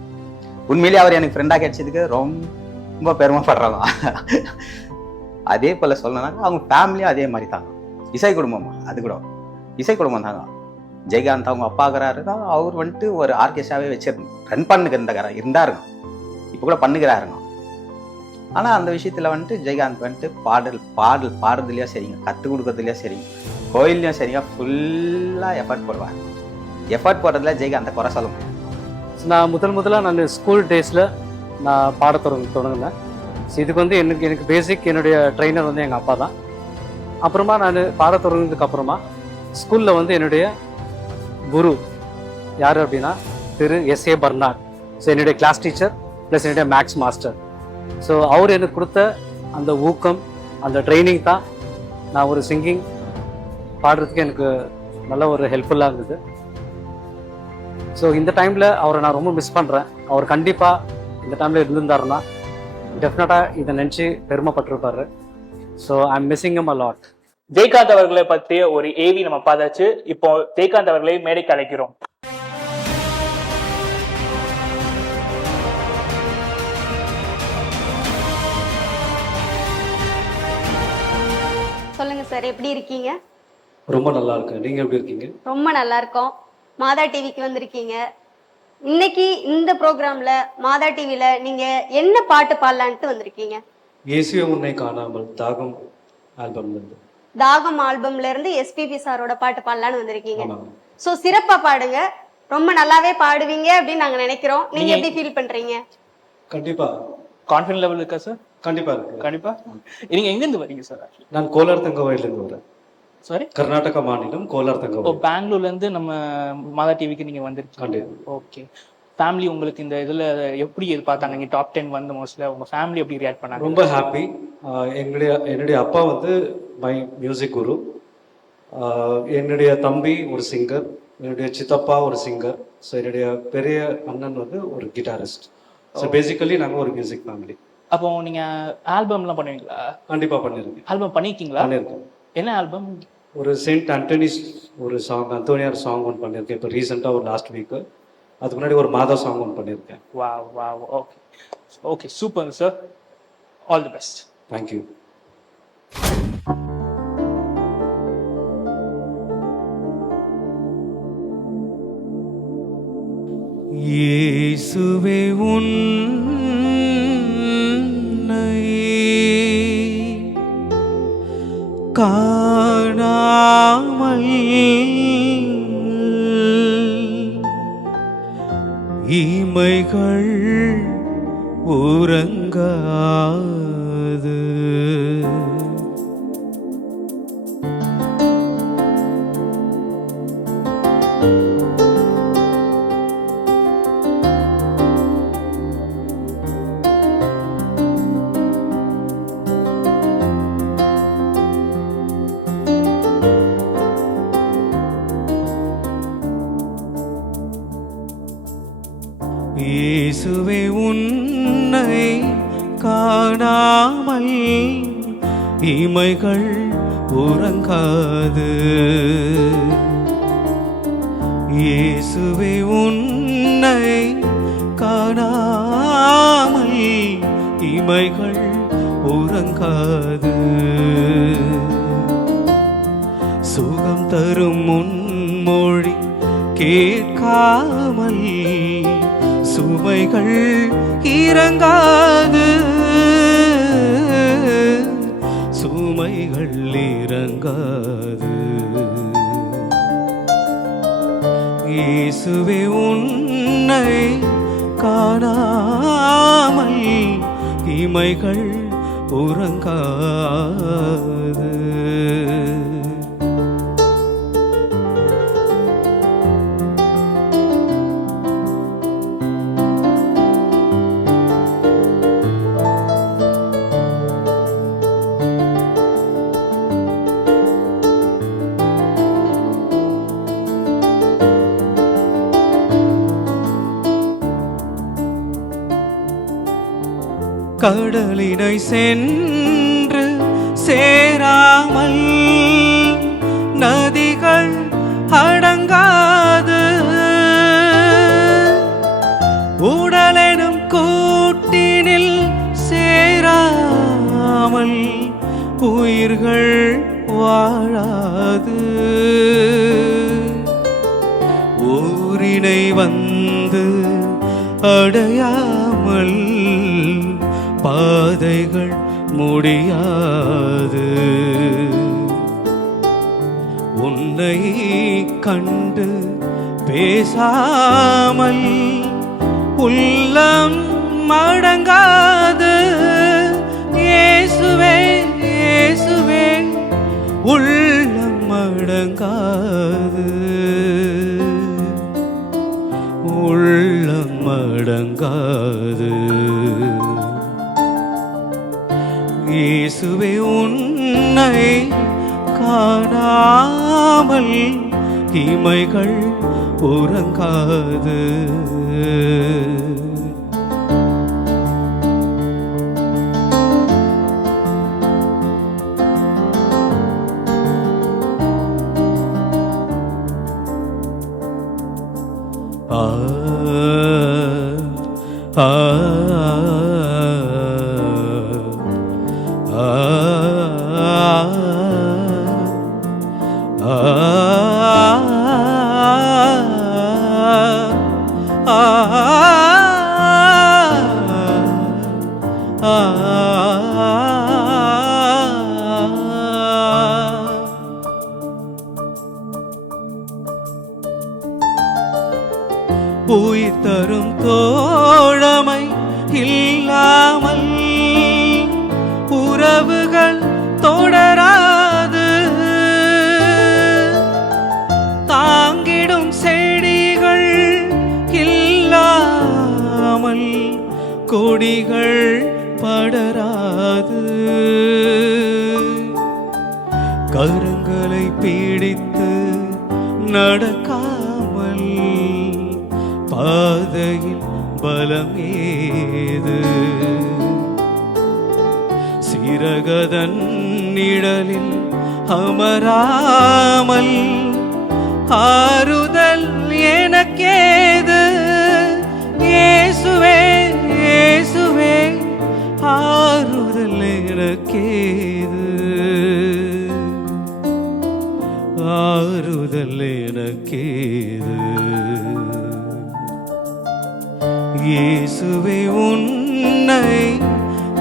உண்மையிலேயே அவர் எனக்கு ஃப்ரெண்டாக கிடைச்சதுக்கு ரொம்ப பெருமைப்படுறாங்க. அதே போல் சொல்லணும்னாக்கா அவங்க ஃபேமிலியும் அதே மாதிரி தாங்க. இசை குடும்பம், அது கூட இசை குடும்பம் தாங்க. ஜெயகாந்த் அவங்க அப்பாக்குறாரு தான் அவர் வந்துட்டு ஒரு ஆர்கெஸ்ட்ராவே ரன் இருந்தாருங்க. இப்போ கூட பண்ணுகிறாருங்க. ஆனால் அந்த விஷயத்தில் வந்துட்டு ஜெயகாந்த் வந்துட்டு பாடுறதுலையும் சரிங்க, கற்றுக் கொடுக்கறதுலையும் சரிங்க, கோயில்லையும் சரிங்க, ஃபுல்லாக எஃபர்ட் போடுவார். எஃபர்ட் போடுறதுல ஜெயகாந்தை குறை சொல்ல முடியாது. நான் முதலாக நான் ஸ்கூல் டேஸில் நான் பாட தொடங்கினேன். ஸோ இதுக்கு வந்து எனக்கு பேசிக் என்னுடைய ட்ரெயினர் வந்து எங்கள் அப்பா தான். அப்புறமா நான் பாட தொடங்கினதுக்கு அப்புறமா ஸ்கூலில் வந்து என்னுடைய குரு யார் அப்படின்னா திரு S.A. பர்னாட். ஸோ என்னுடைய கிளாஸ் டீச்சர் ப்ளஸ் என்னுடைய மேக்ஸ் மாஸ்டர். ஸோ அவர் எனக்கு கொடுத்த அந்த ஊக்கம், அந்த ட்ரைனிங் தான் நான் ஒரு சிங்கிங் பாடுறதுக்கு எனக்கு நல்ல ஒரு ஹெல்ப்ஃபுல்லாக இருந்தது. ஸோ இந்த டைமில் அவரை நான் ரொம்ப மிஸ் பண்ணுறேன். அவர் கண்டிப்பாக இந்த டைமில் இருந்திருந்தாருன்னா டெஃபினட்டாக இதை நினச்சி பெருமைப்பட்டிருப்பாரு. So I am missing him a lot. Jayakanth அவர்களை பற்றிய ஒரு ஏவி நம்ம பார்த்தாச்சு. இப்போ ஜெயகாந்த் அவர்களை மேடைக்கு அழைக்கிறோம். சொல்லுங்க சார், எப்படி இருக்கீங்க? ரொம்ப நல்லா இருக்கேன். நீங்கள் எப்படி இருக்கீங்க? ரொம்ப நல்லா இருக்கோம். மாதா டிவிக்கு வந்திருக்கீங்க. இன்னைக்கு இந்த ப்ரோக்ராம்ல மாதா டிவில நீங்க என்ன பாட்டு பாடலான்ட்டு வந்திருக்கீங்க? இயேசுவே உன்னை காணாமல் தாகம் ஆல்பம்ல இருந்து. தாகம் ஆல்பம்ல இருந்து SPB சாரோட பாட்டு பாடலான்னு வந்திருக்கீங்க. ஸோ சிறப்பா பாடுங்க. ரொம்ப நல்லாவே பாடுவீங்க அப்படின்னு நாங்க நினைக்கிறோம். நீங்க எப்படி ஃபீல் பண்றீங்க? கண்டிப்பா கான்ஃபிடன்ட் லெவல் இருக்கா சார்? கண்டிப்பா இருக்கு. கண்டிப்பா. நீங்க எங்க இருந்து வரீங்க சார்? நான் கோலார் தங்கவாயிலிருந்து வரேன். சாரி, கர்நாடகா மாநிலம் கோலார் தங்கவாயில். பெங்களூர்ல இருந்து நம்ம மாதா டிவிக்கு நீங்க வந்திருக்கீங்க. கண்டிப்பா. ஓகே. ஃபேமிலி உங்களுக்கு இந்த இதுல எப்படி எதிர்பார்த்தாங்க? நீங்க டாப் 10 வந்து மோஸ்ட்ல உங்க ஃபேமிலி எப்படி ரியாக்ட் பண்ணாங்க? ரொம்ப ஹாப்பி. என்னுடைய அப்பா வந்து மை மியூசிக் குரு. என்னுடைய தம்பி ஒரு சிங்கர், என்னுடைய சித்தப்பா ஒரு சிங்கர், ஸோ என்னுடைய பெரிய அண்ணன் வந்து ஒரு கிட்டாரிஸ்ட். ஸோ பேசிக்கலி நாங்கள் ஒரு மியூசிக் ஃபேமிலி. அப்போ நீங்க ஆல்பம்லாம் பண்ணுவீங்களா? கண்டிப்பாக பண்ணியிருக்கேன். ஆல்பம் பண்ணிருக்கீங்களா? பண்ணியிருக்கேன். என்ன ஆல்பம்? ஒரு செயின்ட் ஆண்டனிஸ் ஒரு சாங், அந்தோனியார் சாங் ஒன்று பண்ணியிருக்கேன் இப்போ ரீசெண்டாக ஒரு லாஸ்ட் வீக்கு. அதுக்கு முன்னாடி ஒரு மாதா சாங் ஒன்று பண்ணியிருக்கேன். Wow wow. Okay okay, super sir. All the best. Thank you. இயேசுவே உன்னை காணாமல் இமைகள் உறங்காது. இயேசுவே உன்னை காணாமல் இமைகள் உறங்காது. இயேசுவே உன்னை காணாமல் இமைகள் உறங்காது. சுகம் தரும் முன்மொழி கேட்காமல் சுமைகள் இறங்காது. சுமைகள் இறங்காது. இயேசுவே உன்னை காணாமல் இமைகள் உறங்காது. கடலினை சென்று சேராமல் நதிகள் அடங்காது. உடலெனும் கூட்டினில் சேராமல் உயிர்கள் வாழாது. ஊரினை வந்து அடையாமல் பாதைகள் முடியாது. உன்னை கண்டு பேசாமல் உள்ளம் அடங்காது. இயேசுவே இயேசுவே உள்ளம் அடங்காது. உள்ளம் அடங்காது. இயேசுவே உன்னை காணாமல் இமைகள் உறங்காது. ஆ ஆ நடக்காமல் கொடிகள் படராது. கரங்களை பிடித்து நடக்காமல் பாதையில் பலம் ஏது. சிறகதன் நிழலில் அமராமல் ஆறுதல் எனக்கேது. இயேசுவே இயேசுவே ஆறுதல் எனக்கேது. ஆறுதல் எனக்கேது. இயேசுவே உன்னை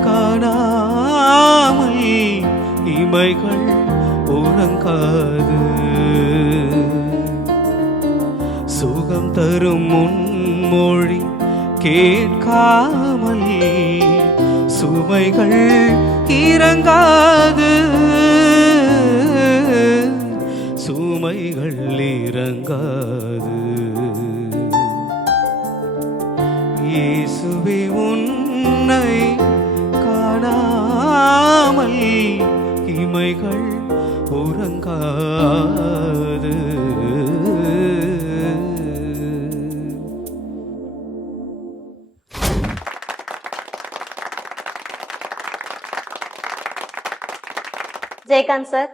காணாமல் இமைகள் உறங்காது. சுகம் தரும் முன்மொழி கேட்காமல் சுமைகள் இறங்காது. சுமைகள் இறங்காது. இயேசுவே உன்னை காணாமல் இமைகள் உறங்காது. ஜெயகாந்த் சார்,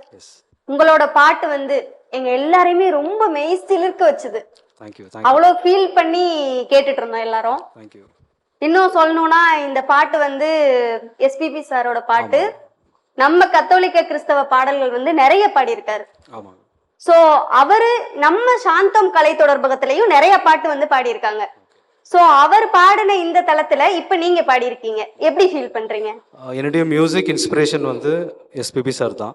உங்களோட பாட்டு வந்து எங்க எல்லாரையுமே ரொம்ப மெய்சிலிர்க்க வச்சுது. அவ்வளவு ஃபீல் பண்ணி கேட்டுட்டு இருந்தோம் எல்லாரும். இன்னும் சொல்லணும்னா இந்த பாட்டு வந்து எஸ்பிபி சாரோட பாட்டு. நம்ம கத்தோலிக்க கிறிஸ்தவ பாடல்கள் வந்து நிறைய பாடியிருக்காரு. சோ அவரு நம்ம சாந்தம் கலை தொடர்பகத்திலையும் நிறைய பாட்டு வந்து பாடியிருக்காங்க. சோ அவர் பாடின இந்த தளத்துல இப்ப நீங்க பாடியிருக்கீங்க, எப்படி ஃபீல் பண்றீங்க? என்னுடைய மியூசிக் இன்ஸ்பிரேஷன் வந்து எஸ்பிபி சார் தான்.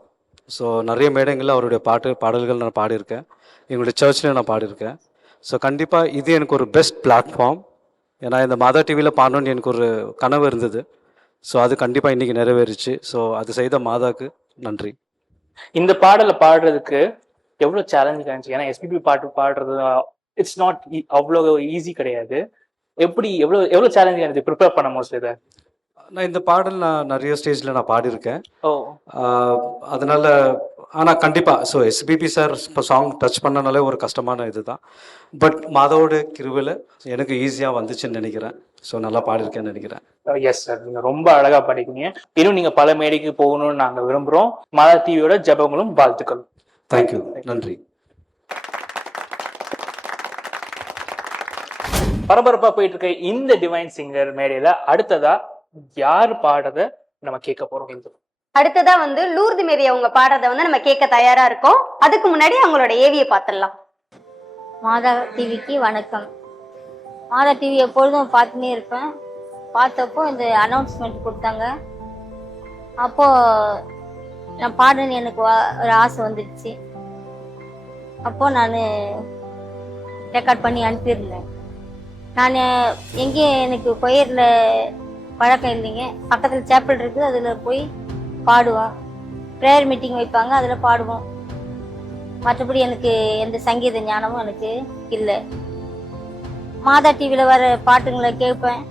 ஸோ நிறைய மேடைகளில் அவருடைய பாடல்கள் நான் பாடியிருக்கேன். எங்களுடைய சர்ச்சில் நான் பாடியிருக்கேன். ஸோ கண்டிப்பாக இது எனக்கு ஒரு பெஸ்ட் பிளாட்ஃபார்ம். ஏன்னா இந்த மாதா டிவியில் பாடணுன்னு எனக்கு ஒரு கனவு இருந்தது. ஸோ அது கண்டிப்பாக இன்றைக்கி நிறைவேறிச்சு. ஸோ அது செய்த மாதாக்கு நன்றி. இந்த பாடலை பாடுறதுக்கு எவ்வளோ சேலஞ்சிங் இருந்துச்சு? ஏன்னா எஸ்பிபி பாட்டு பாடுறது இட்ஸ் நாட் அவ்வளோ ஈஸி கிடையாது. எப்படி எவ்வளோ சேலஞ்சிங் இருந்துச்சு ப்ரிப்பேர் பண்ண மோஸ்ட் இதை? நான் இந்த பாடல் நான் நிறைய ஸ்டேஜில் நான் பாடியிருக்கேன். அதனால் ஆனால் கண்டிப்பாக ஸோ எஸ்பிபி சார் இப்போ சாங் டச் பண்ணனாலே ஒரு கஷ்டமான இது தான். பட் மாதாவோட கிருவில் எனக்கு ஈஸியாக வந்துச்சுன்னு நினைக்கிறேன். ஸோ நல்லா பாடியிருக்கேன்னு நினைக்கிறேன். எஸ் சார், நீங்கள் ரொம்ப அழகாக பாடிக்கிறீங்க. இன்னும் நீங்கள் பல மேடைக்கு போகணும்னு நாங்கள் விரும்புகிறோம். மாதா டிவியோட ஜெபங்களும் வாழ்த்துக்களும். தேங்க்யூ, நன்றி. பரபரப்பா போயிட்டு இருக்க இந்த டிவைன் சிங்கர் மேடையில அடுத்ததா யார் பாடுறத நம்ம கேட்க போறோம்? அடுத்ததா வந்து லூர்து மேரி அவங்க பாடுறத வந்து நம்ம கேட்க தயாரா இருக்கோம். அதுக்கு முன்னாடி அவங்களோட ஏவியை பார்த்துடலாம். மாதா டிவிக்கு வணக்கம். மாதா டிவி எப்பொழுதும் பார்த்துன்னே இருப்பேன். பார்த்தப்போ இந்த அனௌன்ஸ்மெண்ட் கொடுத்தாங்க. அப்போது நான் பாடுன்னு எனக்கு ஒரு ஆசை வந்துடுச்சு. அப்போது நான் ரெக்கார்ட் பண்ணி அனுப்பியிருந்தேன். நான் எங்கேயும் எனக்கு கொயரில் பழக்கம் இல்லைங்க. பக்கத்தில் சேப்பல் இருக்குது, அதில் போய் பாடுவோம். ப்ரேயர் மீட்டிங் வைப்பாங்க, அதில் பாடுவோம். மற்றபடி எனக்கு எந்த சங்கீத ஞானமும் எனக்கு இல்லை. மாதா டிவியில் வர பாட்டுங்களை கேட்பேன்.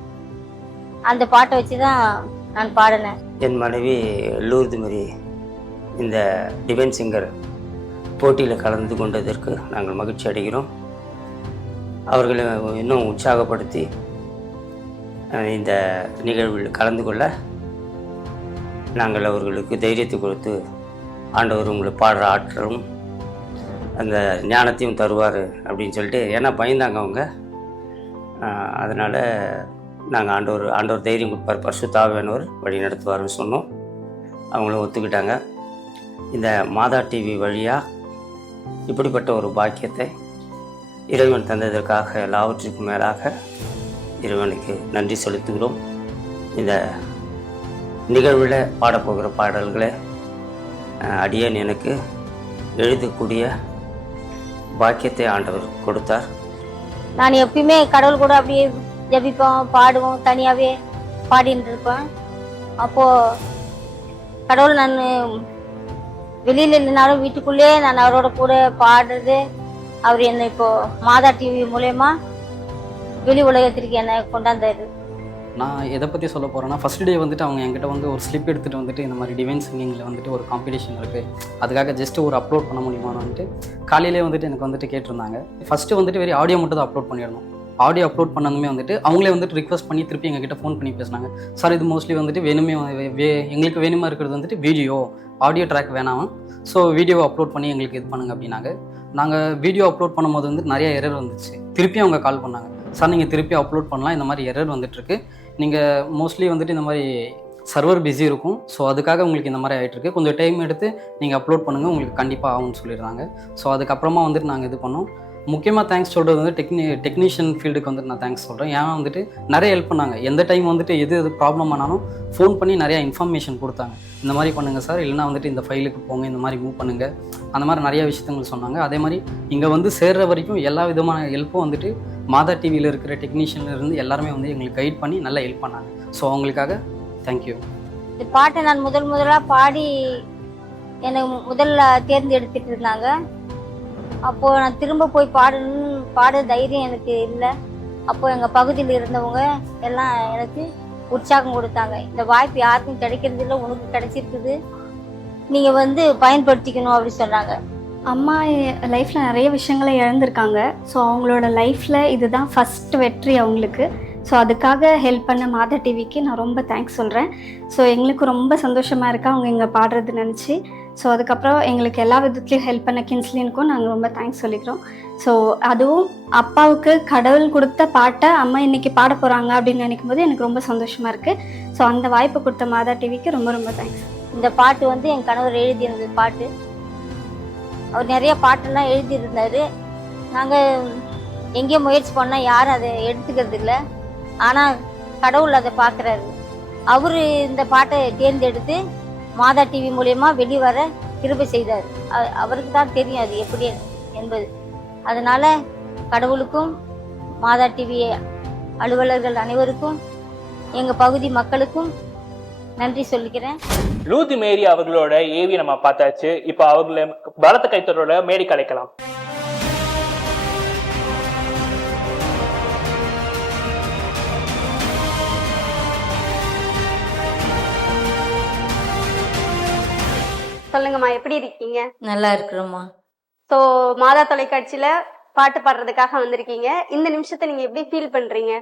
அந்த பாட்டை வச்சு தான் நான் பாடினேன். என் மனைவி லூர்து மேரி இந்த டிவைன் சிங்கர் போட்டியில் கலந்து கொண்டதற்கு நாங்கள் மகிழ்ச்சி அடைகிறோம். அவர்களை இன்னும் உற்சாகப்படுத்தி இந்த நிகழ்வில் கலந்து கொள்ள நாங்கள் அவர்களுக்கு தைரியத்தை கொடுத்து ஆண்டவர் உங்களை பாடுற ஆற்றலும் அந்த ஞானத்தையும் தருவார் அப்படின்னு சொல்லிட்டு, ஏன்னா பயந்தாங்க அவங்க. அதனால் நாங்கள் ஆண்டவர் தைரியம் கொடுப்பார், பரிசுத்த ஆவியானவர் வழி நடத்துவார்னு சொன்னோம். அவங்களும் ஒத்துக்கிட்டாங்க. இந்த மாதா டிவி வழியாக இப்படிப்பட்ட ஒரு பாக்கியத்தை இறைவன் தந்ததற்காக எல்லாவற்றுக்கும் மேலாக இறைவனுக்கு நன்றி செலுத்துகிறோம். இந்த நிகழ்வில் பாடப்போகிற பாடல்களை அடியேன் எனக்கு எழுதக்கூடிய பாக்கியத்தை ஆண்டவர் கொடுத்தார். நான் எப்பயுமே கடவுள் கூட அப்படியே ஜபிப்போம், பாடுவோம், தனியாகவே பாடின்னு இருப்பேன். அப்போது கடவுள் நான் வெளியில் இல்லைனாலும் வீட்டுக்குள்ளே நான் அவரோட கூட பாடுறது, அவர் என்னை இப்போது மாதா டிவி மூலயமா வெளி உலகத்திற்கு என்னை கொண்டாந்தாரு. நான் எதை பற்றி சொல்ல போகிறேன்னா ஃபஸ்ட் டே வந்துட்டு அவங்க என்கிட்ட வந்து ஒரு ஸ்லிப் எடுத்துகிட்டு வந்துட்டு இந்த மாதிரி டிவைன் சிங்கிங்கில் வந்துட்டு ஒரு காம்படிஷன் இருக்குது, அதுக்காக ஜஸ்ட் ஒரு அப்லோட் பண்ண முடியுமான்னு வந்துட்டு காலையிலே வந்துட்டு எனக்கு வந்துட்டு கேட்டிருந்தாங்க. ஃபஸ்ட்டு வந்துட்டு வெறும் ஆடியோ மட்டும் தான் அப்லோட் பண்ணிடணும். ஆடியோ அப்லோட் பண்ணதுமே வந்துட்டு அவங்களே வந்துட்டு ரிக்வஸ்ட் பண்ணி திருப்பி எங்ககிட்ட ஃபோன் பண்ணி பேசினாங்க. சார் இது மோஸ்ட்லி வந்துட்டு வேணுமே எங்களுக்கு வேணுமா இருக்கிறது வந்துட்டு வீடியோ, ஆடியோ ட்ராக் வேணாம், ஸோ வீடியோவை அப்லோட் பண்ணி எங்களுக்கு இது பண்ணுங்க அப்படின்னாங்க. நாங்கள் வீடியோ அப்லோட் பண்ணும்போது வந்து நிறைய எரர் வந்துச்சு. திருப்பி அவங்க கால் பண்ணாங்க, சார் நீங்கள் திருப்பி அப்லோட் பண்ணலாம், இந்த மாதிரி எரர் வந்துட்டுருக்கு, நீங்கள் மோஸ்ட்லி வந்துட்டு இந்த மாதிரி சர்வர் பிஸி இருக்கும், ஸோ அதுக்காக உங்களுக்கு இந்த மாதிரி ஆகிட்டுருக்கு, கொஞ்சம் டைம் எடுத்து நீங்கள் அப்லோட் பண்ணுங்கள், உங்களுக்கு கண்டிப்பாக ஆகும்னு சொல்லிடுறாங்க. ஸோ அதுக்கப்புறமா வந்துட்டு நாங்கள் இது பண்ணோம். முக்கியமாக தேங்க்ஸ் சொல்கிறது வந்து டெக்னீஷியன் ஃபீல்டுக்கு வந்துட்டு நான் தேங்க்ஸ் சொல்கிறேன். ஏன்னா வந்துட்டு நிறைய ஹெல்ப் பண்ணாங்க. எந்த டைம் வந்துட்டு எது ப்ராப்ளம் ஆனாலும் ஃபோன் பண்ணி நிறையா இன்ஃபர்மேஷன் கொடுத்தாங்க. இந்த மாதிரி பண்ணுங்கள் சார், இல்லைனா வந்துட்டு இந்த ஃபைலுக்கு போங்க, இந்த மாதிரி மூவ் பண்ணுங்கள், அந்த மாதிரி நிறைய விஷயங்கள் சொன்னாங்க. அதே மாதிரி இங்கே வந்து சேர்ற வரைக்கும் எல்லா விதமான ஹெல்ப்பும் வந்துட்டு மாதா டிவியில் இருக்கிற டெக்னீஷியன்லேருந்து எல்லாருமே வந்து எங்களுக்கு கைட் பண்ணி நல்லா ஹெல்ப் பண்ணாங்க. ஸோ அவங்களுக்காக தேங்க்யூ. இந்த பாட்டை நான் முதலாக பாடி எனக்கு முதல்ல தேர்ந்தெடுத்துட்டு இருந்தாங்க. அப்போது நான் திரும்ப போய் பாட தைரியம் எனக்கு இல்லை. அப்போது எங்கள் பகுதியில் இருந்தவங்க எல்லாம் எனக்கு உற்சாகம் கொடுத்தாங்க. இந்த வாய்ப்பு யாருக்கும் கிடைக்கிறது இல்லை, உனக்கு கிடைச்சிருக்குது, நீங்கள் வந்து பயன்படுத்திக்கணும் அப்படின்னு சொன்னாங்க. அம்மா லைஃப்பில் நிறைய விஷயங்களை இழந்திருக்காங்க. ஸோ அவங்களோட லைஃப்பில் இதுதான் ஃபஸ்ட் வெற்றி அவங்களுக்கு. ஸோ அதுக்காக ஹெல்ப் பண்ண மாதா டிவிக்கு நான் ரொம்ப தேங்க்ஸ் சொல்கிறேன். ஸோ எங்களுக்கு ரொம்ப சந்தோஷமாக இருக்கா அவங்க இங்கே பாடுறது நினச்சி. ஸோ அதுக்கப்புறம் எங்களுக்கு எல்லா விதத்துலையும் ஹெல்ப் பண்ண கின்ஸ்லினுக்கும் நாங்கள் ரொம்ப தேங்க்ஸ் சொல்லிக்கிறோம். ஸோ அதுவும் அப்பாவுக்கு கடவுள் கொடுத்த பாட்டை அம்மா இன்றைக்கி பாட போகிறாங்க அப்படின்னு நினைக்கும் போது எனக்கு ரொம்ப சந்தோஷமாக இருக்குது. ஸோ அந்த வாய்ப்பு கொடுத்த மாதா டிவிக்கு ரொம்ப ரொம்ப தேங்க்ஸ். இந்த பாட்டு வந்து என் கணவர் எழுதியிருந்த பாட்டு. அவர் நிறைய பாட்டெல்லாம் எழுதியிருந்தார். நாங்கள் எங்கேயோ முயற்சி பண்ணால் யாரும் அதை எடுத்துக்கிறது இல்லை, ஆனால் கடவுள் அதை பார்க்குறாரு. அவர் இந்த பாட்டை தேர்ந்தெடுத்து மாதா டிவி மூலயமா வெளிவர கிருபை செய்தார். அவருக்கு தான் தெரியும் அது எப்படி என்பது. அதனால் கடவுளுக்கும் மாதா டிவி அலுவலர்கள் அனைவருக்கும் எங்கள் பகுதி மக்களுக்கும் நன்றி சொல்லிக்கிறேன். லூதி மேரி அவர்களோட ஏவி நம்ம பார்த்தாச்சு. இப்போ அவங்கள பலத்த கைத்தரோட மேரி கலைக்கலாம். சொல்லுங்கம்மா, எப்படி இருக்கீங்க? நல்லா இருக்கிறோம்மா. ஸோ மாதா தொலைக்காட்சியில பாட்டு பாடுறதுக்காக வந்திருக்கீங்க. இந்த நிமிஷத்தை நீங்க எப்படி ஃபீல் பண்றீங்க?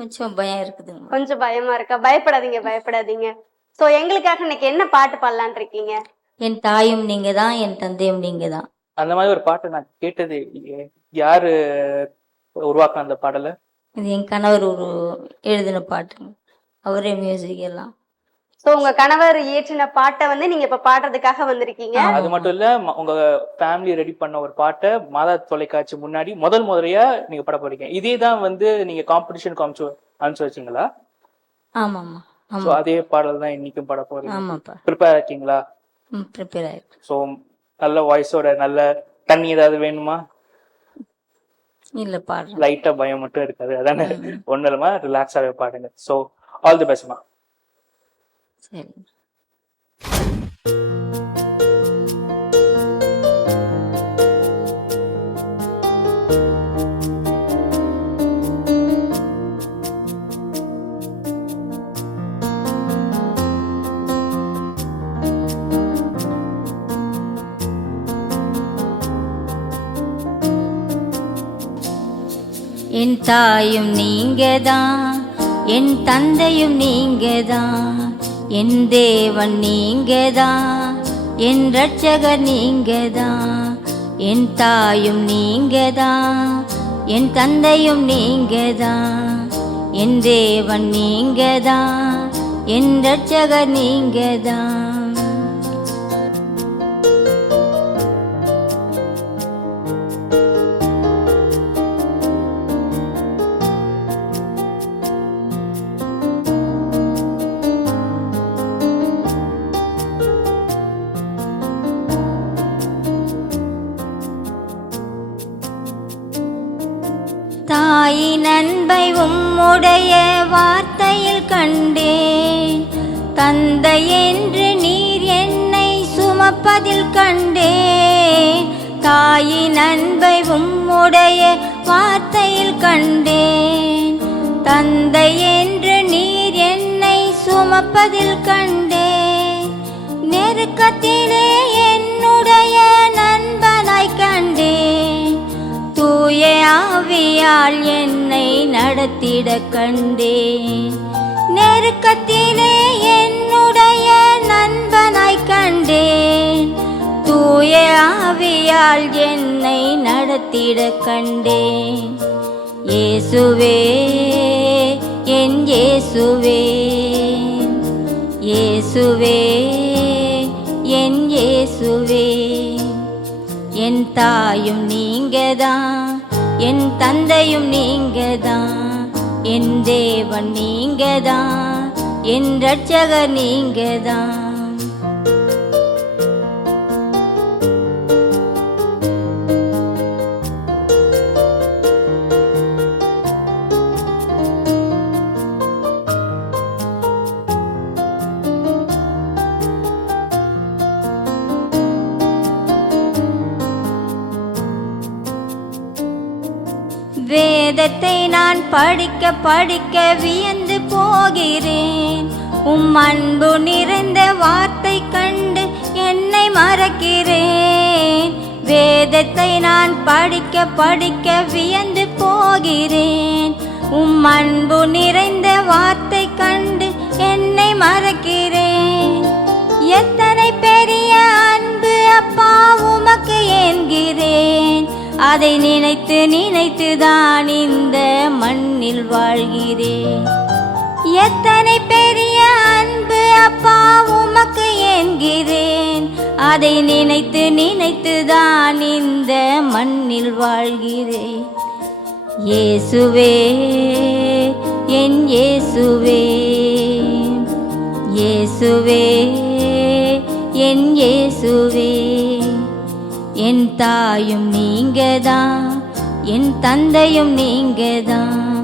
கொஞ்சம் பயம் இருக்குதுங்க. கொஞ்சம் பயமா இருக்கா? பயப்படாதீங்க, பயப்படாதீங்க. ஸோ எங்களுக்காக இன்னைக்கு என்ன பாட்டு பாடலான் இருக்கீங்க? என் தாயும் நீங்க தான், என் தந்தையும் நீங்க தான். அந்த மாதிரி ஒரு பாட்டு நான் கேட்டது இல்லையே. யாரு உருவாக்குன அந்த பாடலை? இது என் கணவர் எழுதின பாட்டுங்க, அவரே மியூசிக் எல்லாம். சோ உங்க கணவர் இயற்றின பாட்டை வந்து நீங்க இப்ப பாடுறதுக்காக வந்திருக்கீங்க. அது மட்டும் இல்ல, உங்க ஃபேமிலி ரெடி பண்ண ஒரு பாட்டை மாதா தொலைக்காட்சி முன்னாடி முதல்முறையா நீங்க பாட போறீங்க. இதே தான் வந்து நீங்க காம்படிஷன் அனுப்பிச்சு வச்சீங்களா? ஆமாம்மா. சோ அதே பாடல் தான் இன்னைக்கும் பாட போறீங்க. ஆமாப்பா. ப்ரிப்பேர் இருக்கீங்களா? ப்ரிப்பேர் ஆயிருக்கு. சோ நல்ல வாய்ஸோட, நல்ல தண்ணி ஏதாவது வேணுமா? இல்ல, பாடுறேன். லைட்டா பயம் மட்டும் இருக்காது, அதானே? ஒன்னும் இல்லமா, ரிலாக்ஸாவே பாடுங்க. சோ ஆல் தி பெஸ்ட்மா. சரி. என் தாயும் நீங்கதான், என் தந்தையும் நீங்கதான், என் தேவன் நீங்கதான், என் ரட்சகர் நீங்கதான். என் தாயும் நீங்கதான், என் தந்தையும் நீங்கதான், என் தேவன் நீங்கதான், என் ரட்சகர் நீங்கதான். தாயின் அன்பை உம்முடைய வார்த்தையில் கண்டேன், தந்தை என்று நீர் என்னை சுமப்பதில் கண்டேன். தாயின் அன்பை உம்முடைய வார்த்தையில் கண்டேன், தந்தை என்று நீர் என்னை சுமப்பதில் கண்டேன். நெருக்கத்திலே என்னுடைய நண்பனாய் கண்டேன். தூய ஆவியால் என்னை நடத்திட கண்டேன். நெருக்கத்திலே என்னுடைய நண்பனாய் கண்டேன். தூய ஆவியால் என்னை நடத்திட கண்டேன். இயேசுவே என் இயேசுவே, இயேசுவே என் இயேசுவே. என் தாயும் நீங்கதான், என் தந்தையும் நீங்கதான், என் தேவன் நீங்கதான், என் ரட்சகர் நீங்கதான். வேதத்தை நான் படிக்க படிக்க வியந்து போகிறேன். உம் அன்பு நிறைந்த வார்த்தை கண்டு என்னை மறக்கிறேன். வேதத்தை நான் படிக்க படிக்க வியந்து போகிறேன். உம் அன்பு நிறைந்த வார்த்தை கண்டு என்னை மறக்கிறேன். எத்தனை பெரிய அன்பு அப்பா உமக்கு என்கிறேன். அதை நினைத்து நினைத்துதான் இந்த மண்ணில் வாழ்கிறேன். எத்தனை பெரிய அன்பு அப்பா உமக்கு என்கிறேன். அதை நினைத்து நினைத்துதான் இந்த மண்ணில் வாழ்கிறேன். இயேசுவே என் இயேசுவே, இயேசுவே என் இயேசுவே. என் தாயும் நீங்கதான், என் தந்தையும் நீங்கதான்,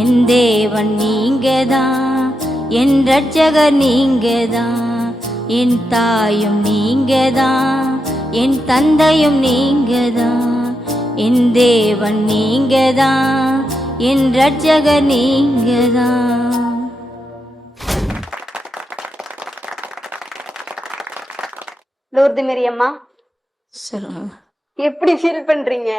என் தேவன் நீங்கதான், என் ரட்சகர் நீங்கதான். என் தாயும் நீங்கதான், என் தந்தையும் நீங்கதான், என் தேவன் நீங்கதான், என் ரட்சகர் நீங்கதான். லூர்து மேரி அம்மா, சொல்லுங்க. எப்படி ஃபீல் பண்றீங்க?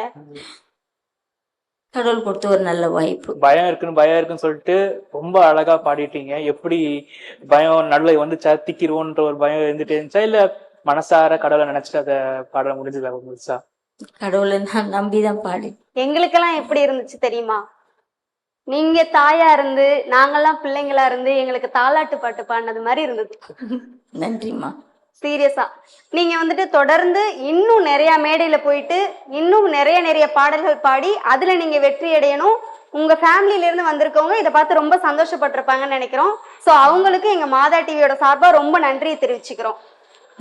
கடவுள் கொடுத்த ஒரு நல்ல வாய்ப்பு. பயம் இருக்குன்னு சொல்லிட்டு ரொம்ப அழகா பாடிட்டீங்க. எப்படி பயம் நடுவில் வந்து திக்கிருவோன்ற ஒரு பயம் இருந்துட்டே இருந்துச்சா, இல்ல மனசார கடவுளை நினைச்சிட்டு அதை பாட முடிஞ்சா? கடவுளை நான் நம்பிதான் பாடி. எங்களுக்கெல்லாம் எப்படி இருந்துச்சு தெரியுமா? நீங்க தாயா இருந்து நாங்கெல்லாம் பிள்ளைங்களா இருந்து எங்களுக்கு தாலாட்டு பாட்டு பாடினது மாதிரி இருந்தது. நன்றிம்மா. சீரியஸா நீங்க வந்துட்டு தொடர்ந்து இன்னும் நிறைய மேடையில போயிட்டு இன்னும் நிறைய பாடல்கள் பாடி அதுல நீங்க வெற்றி அடையணும். உங்க ஃபேமிலில இருந்து வந்திருக்கவங்க இதை பார்த்து ரொம்ப சந்தோஷப்பட்டிருப்பாங்கன்னு நினைக்கிறோம். சோ அவங்களுக்கு எங்க மாதா டிவியோட சார்பா ரொம்ப நன்றியை தெரிவிச்சுக்கிறோம்.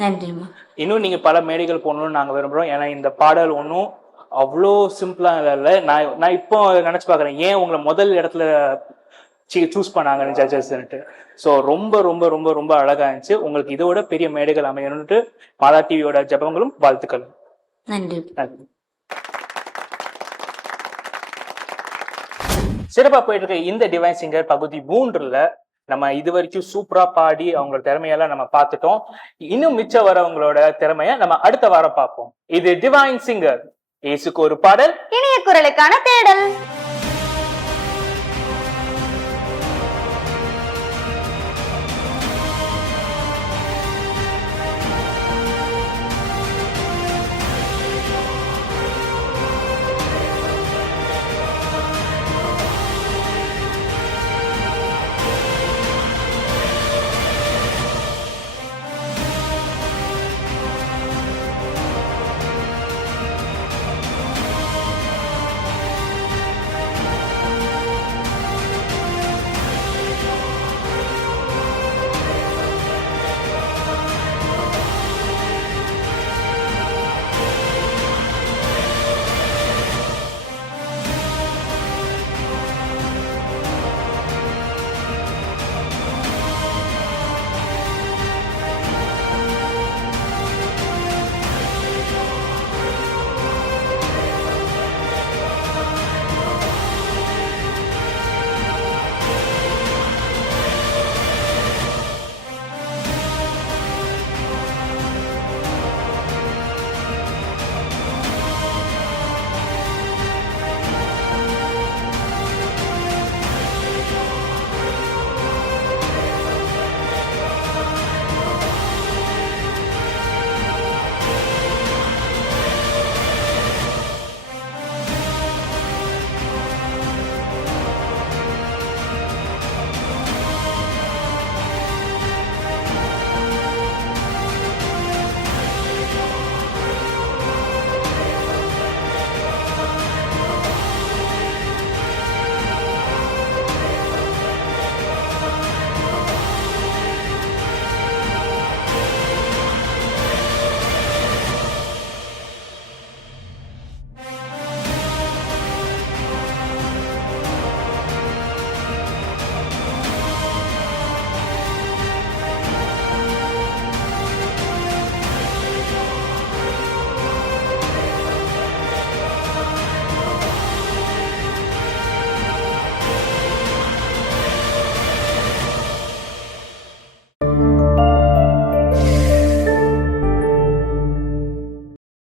நன்றிம்மா. இன்னும் நீங்க பல மேடைகள் போகணும்னு நாங்க விரும்புறோம். ஏன்னா இந்த பாடல் ஒன்றும் அவ்வளோ சிம்பிளா இல்லை. நான் இப்போ நினைச்சு பாக்குறேன், ஏன் உங்களை முதல் இடத்துல சூஸ் பண்ணாங்கன்னு ஜட்ஜஸ்ன்ட்டு. ஸோ ரொம்ப ரொம்ப ரொம்ப ரொம்ப அழகா இருந்துச்சு. உங்களுக்கு இதோட பெரிய மேடைகள் அமையணும்ட்டு மாதா டிவியோட ஜபங்களும் வாழ்த்துக்களும். நன்றி. சிறப்பா போயிட்டு இருக்க இந்த டிவைன் சிங்கர் பகுதி 3ல நம்ம இது வரைக்கும் சூப்பரா பாடி அவங்களோட திறமையெல்லாம் நம்ம பார்த்துட்டோம். இன்னும் மிச்சம் வரவங்களோட திறமைய நம்ம அடுத்த வாரம் பார்ப்போம். இது டிவைன் சிங்கர், இயேசுக்கு ஒரு பாடல், இணைய குரலுக்கான தேடல்.